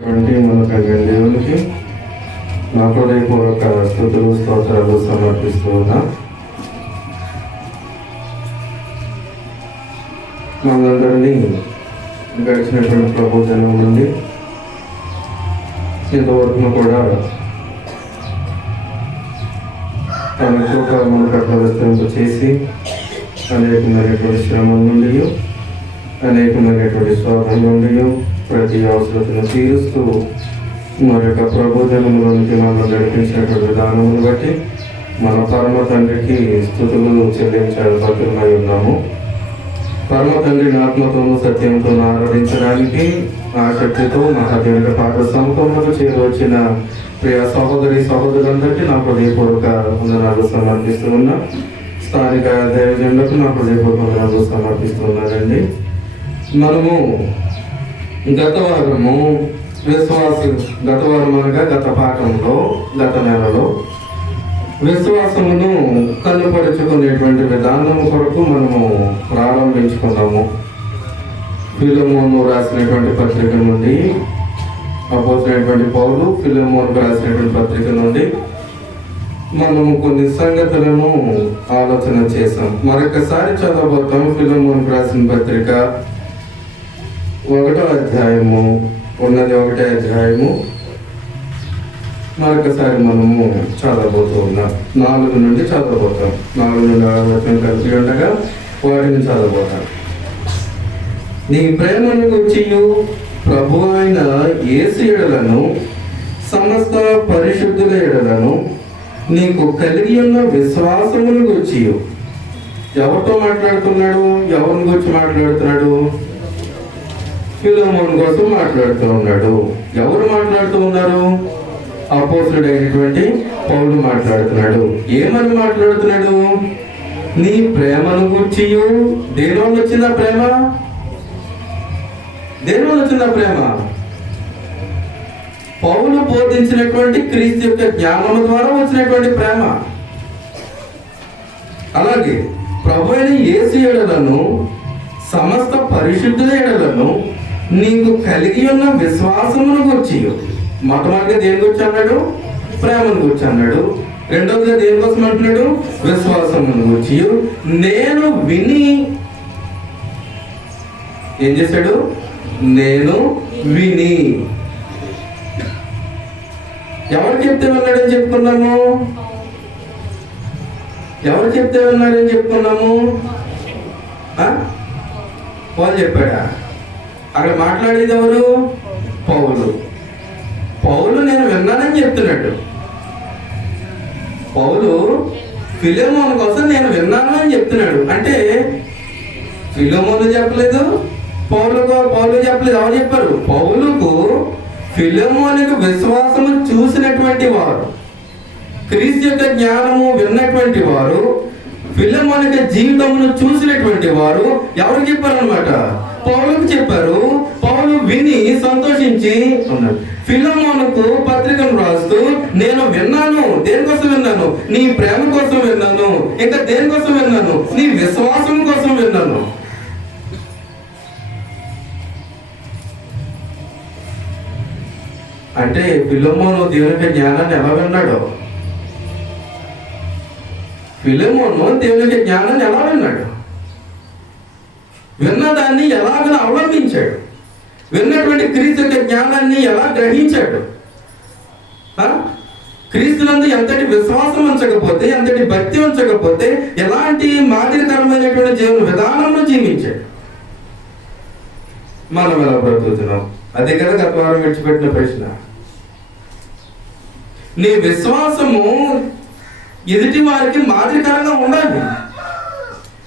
మన తండ్రి దేవునికి నా హృదయపూర్వక స్తుతులు స్తోత్రాలు సమర్పిస్తూ ఉన్నా. మనందరినీ గడిచినటువంటి ప్రబోధనం నుండి ఇంతవరకు కూడా తన కృప మన పట్ల విస్తరింప చేసి అనేకమైనటువంటి శ్రమల నుండి అనేకమైనటువంటి శోధన నుండి ప్రతి అవసరతను తీరుస్తూ మరి యొక్క ప్రబోధనలోనికి మనం నడిపించినటువంటి విధానమును బట్టి మన పరమ తండ్రికి స్తుతులు చెల్లించాలి భద్రమై ఉన్నాము. పరమ తండ్రిని ఆత్మతోనూ సత్యంతో ఆరాధించడానికి ఆ శక్తితో మహాదేవిక పాట సముఖములకు చేరవచ్చిన ప్రియ సహోదరులందరికీ నా హృదయపూర్వక వందనాలు సమర్పిస్తూ ఉన్నా. స్థానిక దైవజనులకు నా హృదయపూర్వక వందనాలు సమర్పిస్తూ ఉన్నానండి. మనము గత వారం అనగా గత పాఠంలో గత నెలలో విశ్వాసమును కనుపరుచుకునేటువంటి విధానం కొరకు మనము ప్రారంభించుకున్నాము. ఫిలెమోను రాసినటువంటి పత్రిక నుండి అపోజినటువంటి పౌలు ఫిలెమోనుకు రాసినటువంటి పత్రిక నుండి మనము కొన్ని సంగతులను ఆలోచన చేసాం. మరొకసారి చదవబోతాం. ఫిలెమోనుకు రాసిన పత్రిక 1వ అధ్యాయము ఉన్నది 1వ అధ్యాయము మరొకసారి మనము చదవబోతూ ఉన్నాం. 4 నుండి చదవబోతాం. 4 నుండి 6 వచనం కలిపి ఉండగా వాటిని చదవబోతాం. నీ ప్రేమను గుర్చియు ప్రభు అయిన యేసు ఎడలను సమస్త పరిశుద్ధుల ఎడలను నీకు కలిగి ఉన్న విశ్వాసమును గుర్చియు. ఎవరితో మాట్లాడుతున్నాడు? ఎవరిని గురించి మాట్లాడుతున్నాడు? ఫిలెమోను కోసం మాట్లాడుతూ ఉన్నాడు. ఎవరు మాట్లాడుతూ ఉన్నారు? అపోస్తలుడైనటువంటి పౌలు మాట్లాడుతున్నాడు. ఏమని మాట్లాడుతున్నాడు? నీ ప్రేమను గుర్చియు. దేనివల్ల వచ్చిందా ప్రేమ? దేనివల్ల వచ్చిందా ప్రేమ? పౌలు బోధించినటువంటి క్రీస్తు యొక్క జ్ఞానము ద్వారా వచ్చినటువంటి ప్రేమ. అలాగే ప్రభు అయిన యేసు ఎడలను సమస్త పరిశుద్ధుల ఎడలను నీకు కలిగి ఉన్న విశ్వాసమును గురించి. మొట్టమొదటిగా దేని గురించి అన్నాడు? ప్రేమను గురించి అన్నాడు. రెండవదిగా దేనికోసం అంటున్నాడు? విశ్వాసమును గురించి. నేను విని ఏం చేశాడు? నేను విని. ఎవరు చెప్తే విన్నాడని చెప్పుకున్నాము? ఎవరు చెప్తే విన్నాడని చెప్పుకున్నాము? వాళ్ళు చెప్పాడా? అక్కడ మాట్లాడేది ఎవరు? పౌలు. పౌలు నేను విన్నానని చెప్తున్నాడు. పౌలు ఫిలెమోను కోసం నేను విన్నాను అని చెప్తున్నాడు. అంటే ఫిలెమోను చెప్పలేదు, పౌలు చెప్పలేదు. ఎవరు చెప్పారు? పౌలుకు ఫిలెమోనుకు విశ్వాసము చూసినటువంటి వారు, క్రీస్తు యొక్క జ్ఞానము విన్నటువంటి వారు, ఫిలెమోను జీవితమును చూసినటువంటి వారు ఎవరు చెప్పారనమాట? పౌలుకు చెప్పారు. పౌలు విని సంతోషించి ఉన్నాడు. ఫిలెమోనుకు పత్రికను రాస్తూ నేను విన్నాను. దేనికోసం విన్నాను? నీ ప్రేమ కోసం విన్నాను. ఇంకా దేనికోసం విన్నాను? నీ విశ్వాసం కోసం విన్నాను. అంటే ఫిలెమోను దేవుని జ్ఞానాన్ని ఎలా విన్నాడో, ఫిలెమోను దేవుని జ్ఞానాన్ని ఎలా విన్నాడు? విన్నదాన్ని ఎలాగ అవలంబించాడు? విన్నటువంటి క్రీస్తు యొక్క జ్ఞానాన్ని ఎలా గ్రహించాడు? క్రీస్తునందు ఎంతటి విశ్వాసం ఉంచకపోతే, ఎంతటి భక్తి ఉంచకపోతే ఎలాంటి మాదిరికరమైనటువంటి జీవన విధానంలో జీవించాడు? మనం ఎలా బ్రతుకుతున్నాం? అదే కదా గత వారం విడిచిపెట్టిన ప్రశ్న. నీ విశ్వాసము ఎదుటి వారికి మాదిరికరంగా ఉండాలి.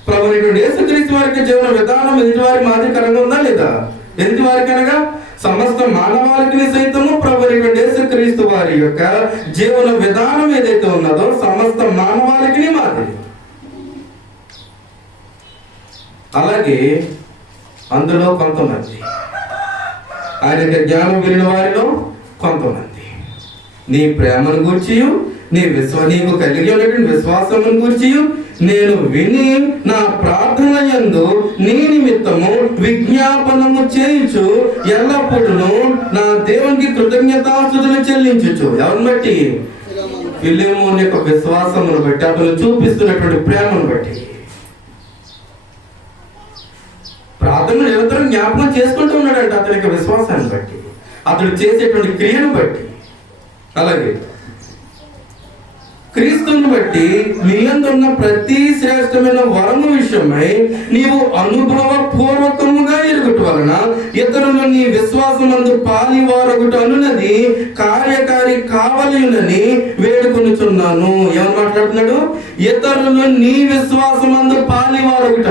ప్రభు యేసుక్రీస్తు వారికి జీవన విధానం ఎదుటి వారికి మాదిరికరంగా ఉందా లేదా? ఎదుటి వారికి అనగా సమస్త మానవాళికి సైతము ప్రభు యేసుక్రీస్తు వారి యొక్క జీవన విధానం ఏదైతే ఉన్నదో సమస్త మానవాళికి మాదిరి. అలాగే అందులో కొంతమంది, ఆయన యొక్క జ్ఞానం విని వారిలో కొంతమంది నీ ప్రేమను గూర్చి నీకు కలిగి ఉన్నటువంటి విశ్వాసమును గురించి నేను విని నా ప్రార్థన యందు నీ నిమిత్తము విజ్ఞాపనము చేయించు ఎల్లప్పుడూ నా దేవునికి కృతజ్ఞతాస్తుతులు చెల్లించు. ఎవరిని బట్టి? ఫిలెమోను యొక్క విశ్వాసమును బట్టి, అతను చూపిస్తున్నటువంటి ప్రేమను బట్టి. ప్రార్థన నిరంతరం జ్ఞాపకం చేసుకుంటూ ఉన్నాడంట అతని యొక్క విశ్వాసాన్ని బట్టి, అతడు చేసేటువంటి క్రియను బట్టి. అలాగే క్రీస్తుని బట్టి నీయందున్న ప్రతి శ్రేష్టమైన వరము విషయమై నీవు అనుభవపూర్వకముగా ఎరుగుట వలన ఇతరులు నీ విశ్వాసమందు పాలివారొకటి అనున్నది కార్యకారి కావలినని వేడుకొనుచున్నాను. ఎవరు మాట్లాడుతున్నాడు? ఇతరులు నీ విశ్వాసమందు పాలివారొకట.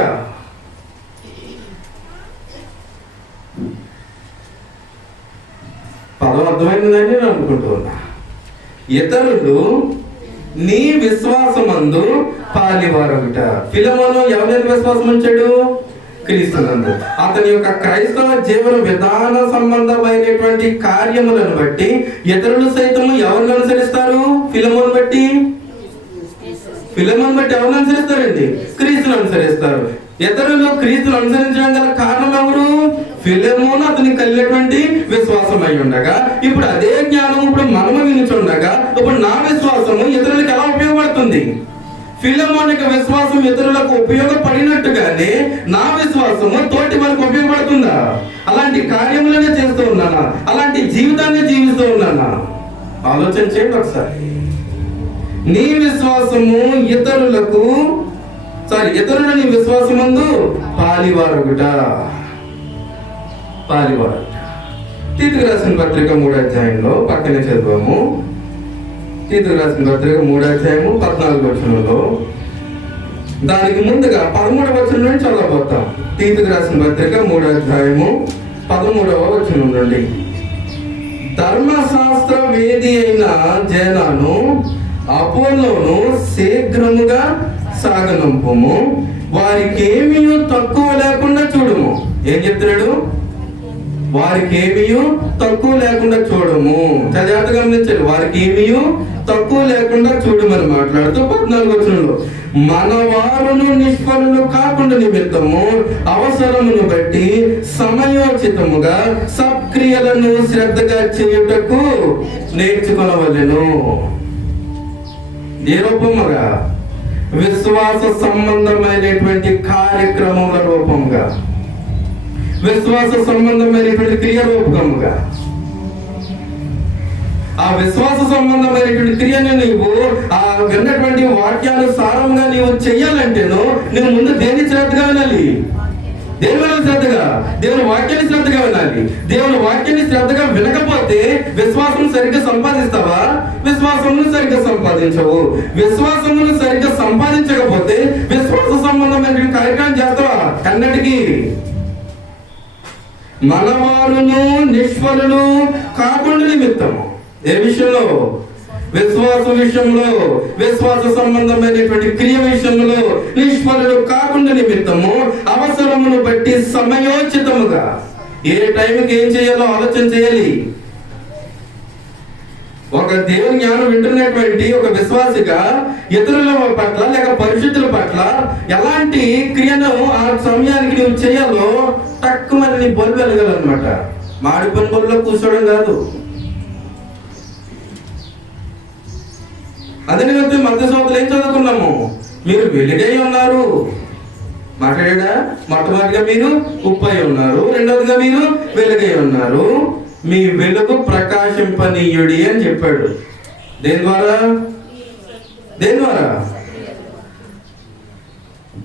పదం అర్థమైందని నేను అనుకుంటూ ఉన్నా. ఇతరులు నీ విశ్వాసమందు పాలివారొకట. ఫిలెమోను ఎవరి విశ్వాసం ఉంచాడు? క్రీస్తునందు. అతని యొక్క క్రైస్తవ జీవన విధాన సంబంధమైనటువంటి కార్యములను బట్టి ఇతరులు సైతము ఎవరిని అనుసరిస్తారు? ఫిలెమోను బట్టి ఎవరిని అనుసరిస్తారండి? క్రీస్తుని అనుసరిస్తారు. ఇతరులు క్రీస్తుని అనుసరించడం గల కారణం ఎవరు? ఫిలెమోను అతనికి కలిగినటువంటి విశ్వాసం అయి ఉండగా, ఇప్పుడు అదే జ్ఞానం ఇప్పుడు మనము వినుచుండగా ఇప్పుడు నా విశ్వాసము ఇతరులకు ఎలా ఉపయోగపడుతుంది? ఫిలెమోను యొక్క విశ్వాసం ఇతరులకు ఉపయోగపడినట్టుగానే నా విశ్వాసము తోటి వారికి ఉపయోగపడుతుందా? అలాంటి కార్యములనే చేస్తూ ఉన్నానా? అలాంటి జీవితాన్ని జీవిస్తూ ఉన్నానా? ఆలోచన చేయండి ఒకసారి. నీ విశ్వాసము ఇతరులు నీ విశ్వాసమందు పాలివారొకట. తీతుకు రాసిన పత్రిక 3వ అధ్యాయంలో పక్కనే చదివాము. తీతుకు రాసిన పత్రిక 3వ అధ్యాయము 14వ వచనంలో, దానికి ముందుగా 13వ వచనం నుండి చదవబోతాం. తీతుకు రాసిన పత్రిక 3వ అధ్యాయము 13వ వచనం నుండి. ధర్మశాస్త్ర వేది అయిన జేనాను అపోలోను శీఘ్రముగా సాగనంపము, వారికి ఏమీ తక్కువ లేకుండా చూడము. ఏం చెప్తున్నాడు? వారికి ఏమీ తక్కువ లేకుండా చూడము. జాగ్రత్త గమనించండి. వారికి ఏమీ తక్కువ లేకుండా చూడమని మాట్లాడుతూ 14వ వచనంలో, మన వారును నిష్ఫలులు కాకుండా నిమిత్తము అవసరమును బట్టి సమయోచితముగా సత్క్రియలను శ్రద్ధగా చేయుటకు నేర్చుకొనవలెను. ఏ రూపముగా? విశ్వాస సంబంధమైనటువంటి కార్యక్రమముల రూపంగా, విశ్వాస సంబంధమైనటువంటి క్రియ రూపముగా. ఆ విశ్వాస సంబంధమైనటువంటి క్రియను నీవు ఆ విన్నటువంటి వాక్యానుసారంగా నీవు చెయ్యాలంటేను నువ్వు ముందు దేని శ్రద్ధగా వినాలి? దేవుని శ్రద్ధగా, దేవుని వాక్యాన్ని శ్రద్ధగా వినాలి. దేవుని వాక్యాన్ని శ్రద్ధగా వినకపోతే విశ్వాసం సరిగ్గా సంపాదిస్తావా? విశ్వాసమును సరిగ్గా సంపాదించవు. విశ్వాసమును సరిగ్గా సంపాదించకపోతే విశ్వాస సంబంధమైన కార్యక్రమం చేస్తావా? అన్నటికీ మనవారును నిష్ఫలులు కాకుండా నిమిత్తము. ఏ విషయంలో? విశ్వాస విషయంలో, విశ్వాస సంబంధమైనటువంటి క్రియ విషయంలో నిష్ఫలులు కాకుండా నిమిత్తము అవసరమును బట్టి సమయోచితముగా. ఏ టైంకి ఏం చేయాలో ఆలోచన చేయాలి. ఒక దేవుని జ్ఞానం వింటున్నటువంటి ఒక విశ్వాసిగా ఇతరుల పట్ల లేక పరిశుద్ధుల పట్ల ఎలాంటి క్రియను ఆ సమయానికి నువ్వు చేయాలో తక్కువని నీ బొల్లు వెలగాలన్నమాట. మాడిపోయిన బొల్లో కూర్చోవడం కాదు. అదే నిమిత్తం మధ్య సోదరులు ఏం చదువుకున్నాము? మీరు వెలుగై ఉన్నారు. మాట్లాడా? మొట్టమొదటిగా మీరు ఉప్పై ఉన్నారు, రెండవదిగా మీరు వెలుగై ఉన్నారు. మీ వెలుగు ప్రకాశింపనీయుడి అని చెప్పాడు. దేని ద్వారా?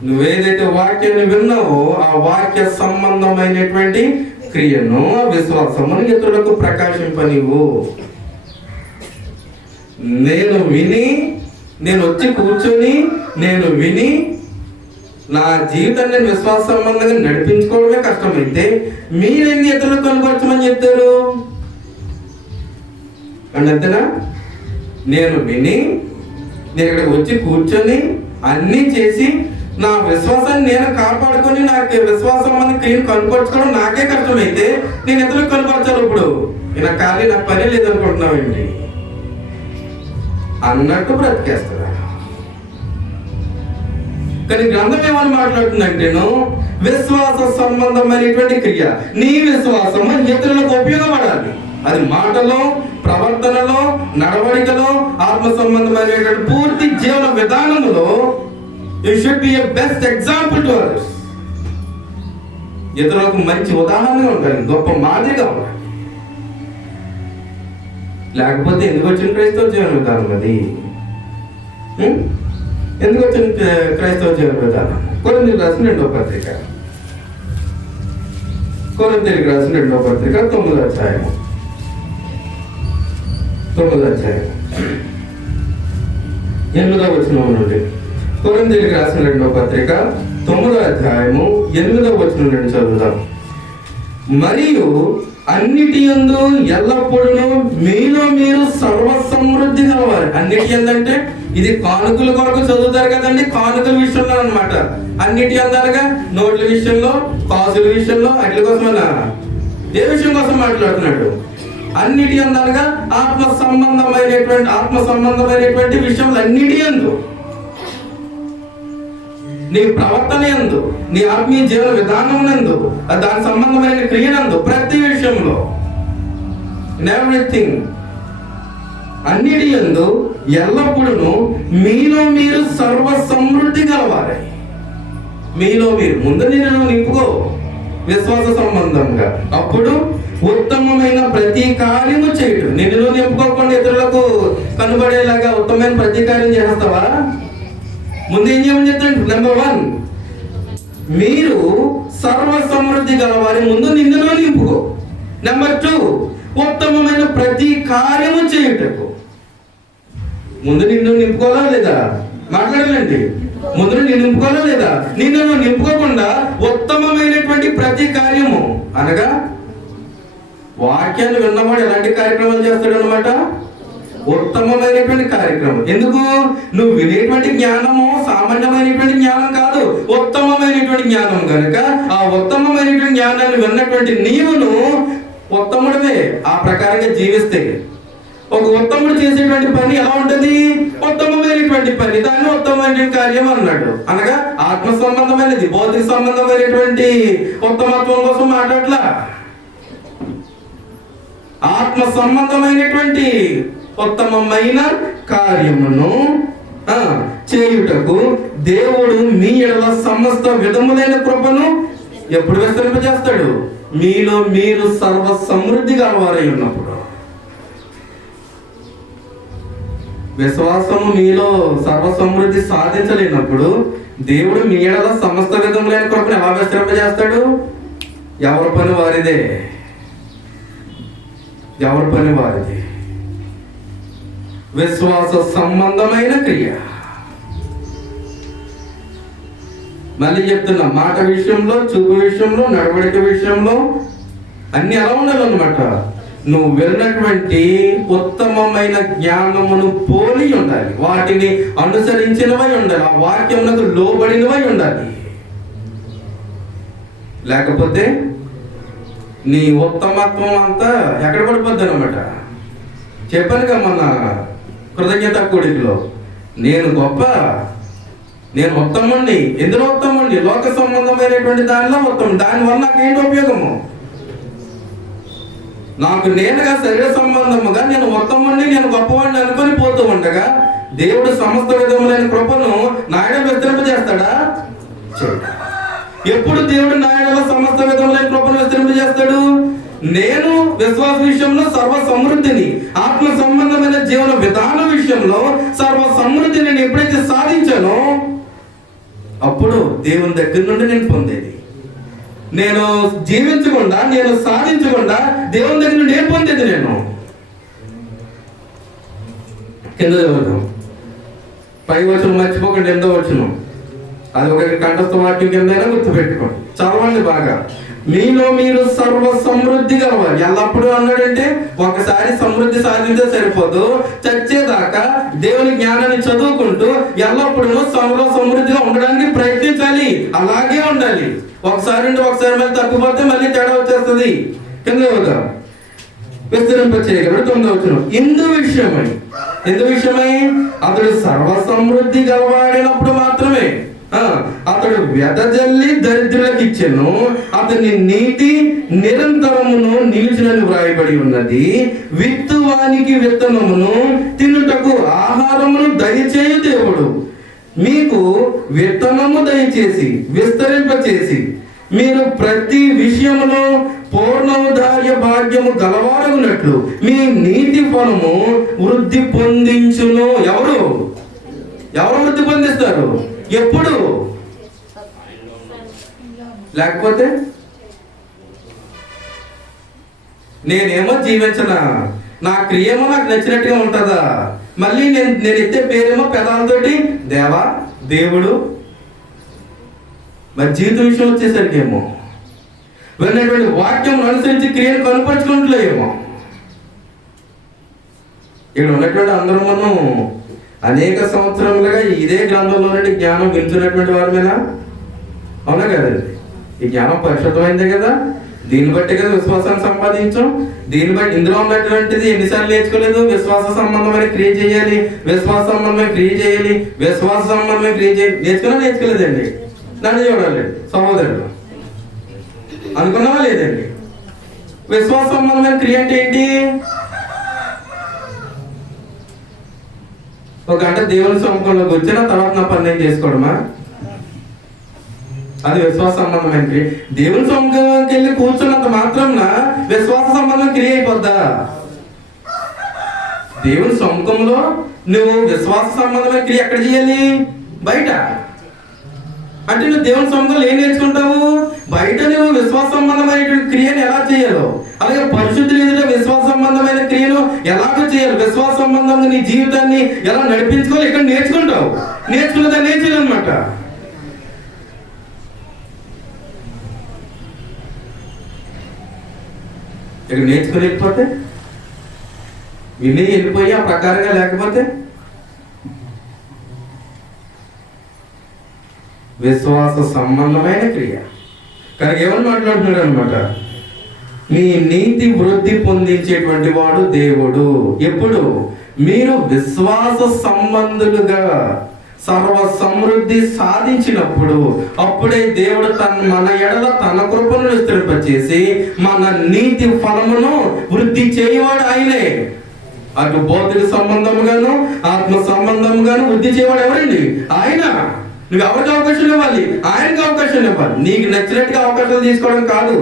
నువ్వేదైతే వాక్యాన్ని విన్నావో ఆ వాక్య సంబంధమైనటువంటి క్రియను, విశ్వాసమును ఇతరులకు ప్రకాశింపనివ్వు. నేను వచ్చి కూర్చొని నేను విని నా జీవితాన్ని నేను విశ్వాస సంబంధంగా నడిపించుకోవడమే కష్టమైతే మీరెన్ని ఇతరులకు కనపరచమని చెప్తారు? అంతేనా? నేను విని నేను ఇక్కడికి వచ్చి కూర్చొని అన్నీ చేసి నా విశ్వాసాన్ని నేను కాపాడుకొని నాకు విశ్వాసం అనే క్రియను కనపరచుకోవడం నాకే కష్టమైతే నేను ఇతరులకు కనపరచాలి. ఇప్పుడు ఇలా ఖాళీ నాకు పని లేదనుకుంటున్నావండి. అన్నట్టు బ్రతికేస్తారు. కానీ గ్రంథం ఏమని మాట్లాడుతుందంటేను విశ్వాస సంబంధమైనటువంటి క్రియ. నీ విశ్వాసము ఇతరులకు ఉపయోగపడాలి. అది మాటలో, ప్రవర్తనలో, నడవడికలో, ఆత్మ సంబంధమైనటువంటి పూర్తి జీవన విధానంలో you should be a best example to others. ఇతరులకు మంచి ఉదాహరణగా ఉండాలి, గొప్ప మాదిరిగా ఉండాలి. లేకపోతే ఎందుకు వచ్చిన క్రైస్తవ జీవన విధానం? అది ఎందుకు వచ్చిన క్రైస్తవ జీవన విధానం? కొరింథీయులకు రాసిన 2వ పత్రిక, కొరింథీయులకు రాసిన 2వ పత్రిక 9వ అధ్యాయము 8వ వచనం నుండి. కొరింథీయులకు రాసిన 2వ పత్రిక 9వ అధ్యాయము 8వ వచనం నుండి చదువుదాం. మరియు అన్నిటి యందు ఎల్లప్పుడూ మీలో మీరు సర్వ సమృద్ధి గలవారు. అన్నిటి యందంటే ఇది కానుకల కొరకు చదువుతారు కదండి, కానుకల విషయంలో అన్నమాట. అన్నిటి అందనగా నోట్ల విషయంలో, కాసుల విషయంలో, అట్ల కోసమేనా? ఏ విషయం కోసం మాట్లాడుతున్నాడు? అన్నిటి అందనగా ఆత్మ సంబంధమైనటువంటి విషయంలో అన్నిటి యందు, నీ ప్రవర్తన యందు, నీ ఆత్మీయ జీవన విధానం నందు, దాని సంబంధమైన క్రియనందు, ప్రతి విషయంలో, ఇన్ ఎవ్రీథింగ్, అన్నిటి యందు ఎల్లప్పుడూ మీలో మీరు సర్వ సమృద్ధి గలవారే. మీలో మీరు ముందు నేను నింపుకో విశ్వాస సంబంధంగా, అప్పుడు ఉత్తమమైన ప్రతి కార్యము చేయడం. నిన్ను నింపుకోకుండా ఇతరులకు కనబడేలాగా ఉత్తమమైన ప్రతి కార్యం చేస్తావా? ముందు ఏం చేయమని చెప్తాడు? నెంబర్ 1, మీరు సర్వ సమృద్ధి గలవారి. ముందు నిన్నులో నింపుకో. నెంబర్ 2, ఉత్తమమైన ప్రతి కార్యము చేయుటకు. ముందు నిన్ను నింపుకోవాలా లేదా? మాట్లాడాలండి. ముందు నిన్ను నింపుకోవాలా లేదా? నిన్ను నింపుకోకుండా ఉత్తమమైనటువంటి ప్రతి కార్యము అనగా వాక్యాన్ని విన్నవాడు ఎలాంటి కార్యక్రమాలు చేస్తాడు అన్నమాట? ఉత్తమమైనటువంటి కార్యక్రమం. ఎందుకు? నువ్వు వినేటువంటి జ్ఞానము సామాన్యమైనటువంటి జ్ఞానం కాదు, ఉత్తమమైనటువంటి జ్ఞానం కనుక ఆ ఉత్తమమైనటువంటి జ్ఞానాన్ని విన్నటువంటి నీవును ఉత్తముడివే. ఆ ప్రకారంగా జీవిస్తే ఒక ఉత్తముడు చేసేటువంటి పని ఎలా ఉంటుంది? ఉత్తమమైనటువంటి పని, దాన్ని ఉత్తమమైనటువంటి కార్యం అన్నాడు. అనగా ఆత్మ సంబంధమైనది, భౌతిక సంబంధమైనటువంటి ఉత్తమత్వం కోసం మాట్లాడలా, ఆత్మ సంబంధమైనటువంటి ఉత్తమమైన కార్యమును చేయుటకు దేవుడు మీ ఎడల సమస్త విధములైన కృపను ఎప్పుడు విస్తరింపజేస్తాడు? మీలో మీరు సర్వ సమృద్ధి గలవారై ఉన్నప్పుడు. విశ్వాసము మీలో సర్వ సమృద్ధి సాధించలేనప్పుడు దేవుడు మీ ఎడల సమస్త విధములైన కృపను ఎలా విస్తరింపజేస్తాడు? ఎవరి పని వారిదే, ఎవరి పని వారిది. విశ్వాస సంబంధమైన క్రియ. మళ్ళీ చెప్తున్నా, మాట విషయంలో, చూపు విషయంలో, నడవడిక విషయంలో అన్ని ఎలా ఉండాలన్నమాట? నువ్వు విన్నటువంటి ఉత్తమమైన జ్ఞానమును పోలి ఉండాలి, వాటిని అనుసరించినవై ఉండాలి, ఆ వాక్యమునకు లోబడినవై ఉండాలి. లేకపోతే నీ ఉత్తమత్వం అంతా ఎక్కడ పడిపోద్ది అనమాట. చెప్పానుగా మన కృతజ్ఞత కూడికలో, నేను గొప్ప, నేను ఉత్తముణ్ణి. ఎందులో ఉత్తముణ్ణి? లోక సంబంధమైనటువంటి దానిలో ఉత్తమం. దానివల్ల నాకేంటి ఉపయోగము? నాకు నేనుగా శరీర సంబంధముగా నేను ఉత్తముణ్ణి, నేను గొప్పవాడిని అనుకొని పోతూ ఉండగా దేవుడు సమస్త విధములైన కృపను నాయన విస్తరింపజేస్తాడా? ఎప్పుడు దేవుడు నాయనలో సమస్త విధములైన కృపను విస్తరింపజేస్తాడు? నేను విశ్వాస విషయంలో సర్వ సమృద్ధిని, ఆత్మ సంబంధమైన జీవన విధాన విషయంలో సర్వ సమృద్ధిని నేను ఎప్పుడైతే సాధించానో అప్పుడు దేవుని దగ్గర నుండి నేను పొందేది. నేను జీవించకుండా, నేను సాధించకుండా దేవుని దగ్గర నుండి ఏం పొందేది? నేను కింద చదువుతాం, పై వచనం మర్చిపోకండి, 8వ వచనం. అది ఒక కంఠస్థ వాక్యం కిందైనా గుర్తుపెట్టుకోండి, చదవండి బాగా. మీలో మీరు సర్వ సమృద్ధి గలవారు. ఎల్లప్పుడూ అన్నాడంటే ఒకసారి సమృద్ధి సాధించే సరిపోదు, చచ్చేదాకా దేవుని జ్ఞానాన్ని చదువుకుంటూ ఎల్లప్పుడూ సర్వ సమృద్ధిగా ఉండడానికి ప్రయత్నించాలి. అలాగే ఉండాలి. ఒకసారి మళ్ళీ తప్పిపోతే మళ్ళీ తేడా వచ్చేస్తుంది. కింద విస్తరింప చేయగలడు. 9వ వచనం. ఇందు విషయమై ఎందు విషయమై? అతడు సర్వసమృద్ధి గలవాడినప్పుడు మాత్రమే. అతడు వెదజల్లి దరిద్రులకు ఇచ్చెను, అతని నీతి నిరంతరమును నిలిచినని వ్రాయబడి ఉన్నది. విత్తువానికి విత్తనమును, తినుటకు ఆహారమును దయచేయు దేవుడు మీకు విత్తనము దయచేసి విస్తరింపచేసి మీరు ప్రతి విషయములో పూర్ణోదార్య భాగ్యము గలవారగునట్లు మీ నీతి ఫలము వృద్ధి పొందించును. ఎవరు వృద్ధి పొందిస్తారు? ఎప్పుడు? లేకపోతే నేనేమో జీవించనా, నా క్రియమో నాకు నచ్చినట్టుగా ఉంటుందా? మళ్ళీ నేను ఎత్తే పేరేమో పెదాలతోటి దేవా, దేవుడు. మరి జీవిత విషయం వచ్చేసరికి ఏమో విన్నటువంటి వాక్యం అనుసరించి క్రియను కనుపరుచుకుంటలేమో. ఇక్కడ ఉన్నటువంటి అందరూ మనం అనేక సంవత్సరములుగా ఇదే గ్రంథంలో నుండి జ్ఞానం వింటున్నటువంటి వారమేనా? అవునా కదండి? ఈ జ్ఞానం పరిశుద్ధమైందే కదా, దీన్ని బట్టి కదా విశ్వాసాన్ని సంపాదించాం. దీన్ని బట్టి ఇందులో ఉన్నటువంటిది ఎన్నిసార్లు నేర్చుకోలేదు? విశ్వాస సంబంధమైన క్రియ చేయాలి, విశ్వాస సంబంధమైన క్రియ చేయాలి, విశ్వాస సంబంధమైన క్రియ చేయాలి. నేర్చుకోలేదండి. నన్ను చూడాలి సహోదరుడు, అనుకున్నావా లేదండి? విశ్వాస సంబంధమైన క్రియ అంటే ఏంటి? ఒక గంట దేవుని సముఖంలో కూర్చున్న తర్వాత నా పని నేను చేసుకోవడమా? అది విశ్వాస సంబంధమైన క్రియ. దేవుని సముఖంకి వెళ్ళి కూర్చున్నంత మాత్రం విశ్వాస సంబంధం క్రియ అయిపోద్దా? దేవుని సముఖంలో నువ్వు విశ్వాస సంబంధమైన క్రియ ఎక్కడ చేయాలి? బయట. అంటే నువ్వు దేవుని సముఖంలో ఏం నేర్చుకుంటావు? బయట నువ్వు విశ్వాస సంబంధమైన క్రియను ఎలా చేయాలో, అలాగే పరిశుద్ధుల ఎదుట విశ్వాస సంబంధమైన క్రియను ఎలాగో చేయాలి, విశ్వాస సంబంధంగా నీ జీవితాన్ని ఎలా నడిపించుకోవాలి ఇక్కడ నేర్చుకుంటావు. నేర్చుకున్నదా నేర్చుకోవాలన్నమాట. ఇక్కడ నేర్చుకుని వెళ్ళిపోతే, విని వెళ్ళిపోయి ఆ ప్రకారంగా లేకపోతే విశ్వాస సంబంధమైన క్రియ. కనుక ఏమని మాట్లాడుతున్నాడు అనమాట? మీ నీతి వృద్ధి పొందించేటువంటి వాడు దేవుడు. ఎప్పుడు? మీరు విశ్వాస సంబంధులుగా సర్వ సమృద్ధి సాధించినప్పుడు అప్పుడే దేవుడు మన ఎడల తన కృపను విస్తరింపచేసి మన నీతి ఫలమును వృద్ధి చేయవాడు ఆయనే. అటు భౌతిక సంబంధముగాను ఆత్మ సంబంధముగాను వృద్ధి చేయవాడు ఎవరండి? ఆయన. నువ్వు ఎవరికి అవకాశం ఇవ్వాలి? ఆయనకి అవకాశం ఇవ్వాలి. నీకు నచ్చినట్టుగా అవకాశాలు తీసుకోవడం కాదు.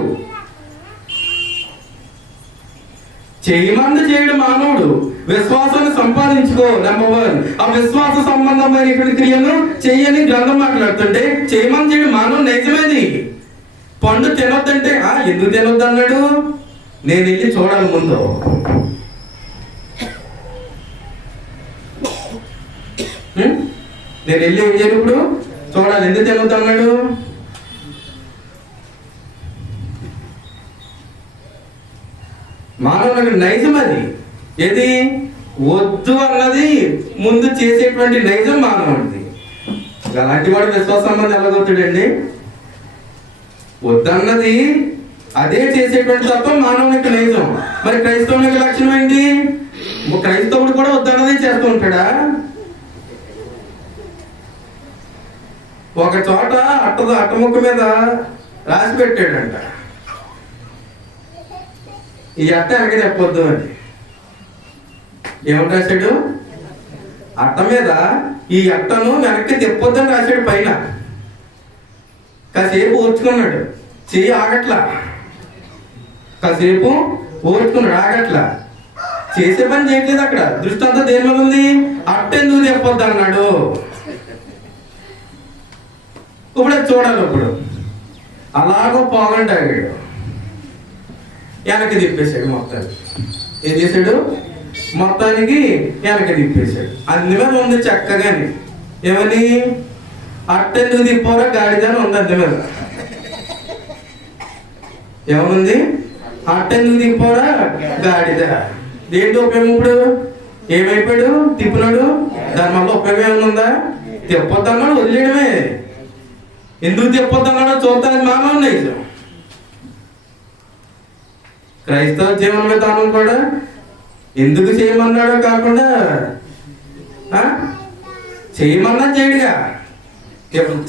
చేయమంది చేయడం మానవుడు. విశ్వాసాన్ని సంపాదించుకో. నెంబర్ 1. ఆ విశ్వాస సంబంధమైన క్రియను చెయ్యని గ్రంథం మాట్లాడుతుంటే చేయమని చేయడం మానవుడు నిజమేది. పండు తినొద్దంటే ఎందుకు తినొద్దు అన్నాడు? నేను వెళ్ళి చూడాలి ముందు. నేను వెళ్ళి ఏం చేయాలి? ఇప్పుడు చూడాలి. ఎందుకు తినొద్దు అన్నాడు? మానవునికి నైజం అది. ఏది? వద్దు అన్నది ముందు చేసేటువంటి నైజం మానవుడిది. అలాంటి వాడు విశ్వాస సంబంధం ఎలాగవుతాడండి? వద్దన్నది అదే చేసేటువంటి తప్ప మానవునికి నైజం. మరి క్రైస్తవునికి లక్షణం ఏంటి? క్రైస్తవుడు కూడా వద్దన్నదే చేస్తూ ఉంటాడా? ఒక చోట అట్టముక్క మీద రాసి పెట్టాడంట, ఈ అట్ట వెనక చెప్పొద్దు అని. ఏమని రాశాడు? అట్ట మీద ఈ అట్టను వెనక్కి తిప్పొద్దు అని రాశాడు పైన. కాసేపు ఓర్చుకున్నాడు, చెయ్యి ఆగట్లా. కాసేపు ఓర్చుకున్నాడు, ఆగట్లా. చేసే పని చేయట్లేదు. అక్కడ దృష్టి అంతా దేని మీద ఉంది? అట్ట ఎందుకు తిప్పొద్దు అన్నాడు. ఇప్పుడు చూడాలి. ఇప్పుడు అలాగో పోగండి ఆగాడు, వెనక్కి తిప్పేశాడు. మొత్తానికి ఏం చేశాడు? మొత్తానికి వెనక్కి తిప్పేశాడు. అన్ని మీద ఉంది చక్కగాని. ఏమని? అట్టెందుకు తిప్పారో గాడిదని ఉంది అన్ని మీద. ఏమనుంది? అట్టెందుకు తిప్పారా గాడిద. దేంటి ఉపయోగం? ఇప్పుడు ఏమైపోయాడు? తిప్పినాడు. దాని వల్ల ఉపయోగం ఏమన్నా? తిప్పొద్దన్నాడు, వదిలేయడమే. ఎందుకు తిప్పొద్దన్నాడో చూడటానికి మానవుడు నైజం. క్రైస్తవ జీవన విధానం కూడా ఎందుకు చేయమన్నాడో కాకుండా ఆ? చేయమన్నా చేయడుగా.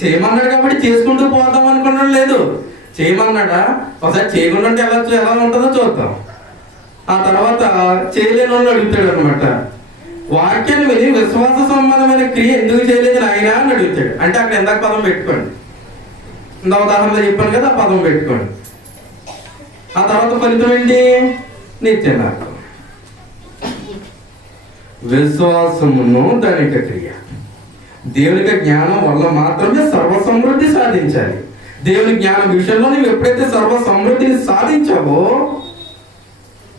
చేయమన్నాడు కాబట్టి చేసుకుంటూ పోతాం అనుకున్నాడు లేదు. చేయమన్నాడా, ఒకసారి చేయకుండా ఉంటే ఎలా ఉంటుందో చూద్దాం. ఆ తర్వాత చేయలేని వాళ్ళు అడుగుతాడు అనమాట. వాక్యాన్ని విని విశ్వాస సంబంధమైన క్రియ ఎందుకు చేయలేదు నాయనా అని అడుగుతాడు. అంటే అక్కడ ఎందాక పదం పెట్టుకోండి, ఇంత ఉదాహరణలో చెప్పాను కదా, ఆ పదం పెట్టుకోండి. ఆ తర్వాత ఫలితం ఏంటి? నిత్యనాథం. విశ్వాసమును దానిక క్రియ. దేవునికి జ్ఞానం వల్ల మాత్రమే సర్వ సమృద్ధి సాధించాలి. దేవుని జ్ఞానం విషయంలో నువ్వు ఎప్పుడైతే సర్వ సమృద్ధిని సాధించావో,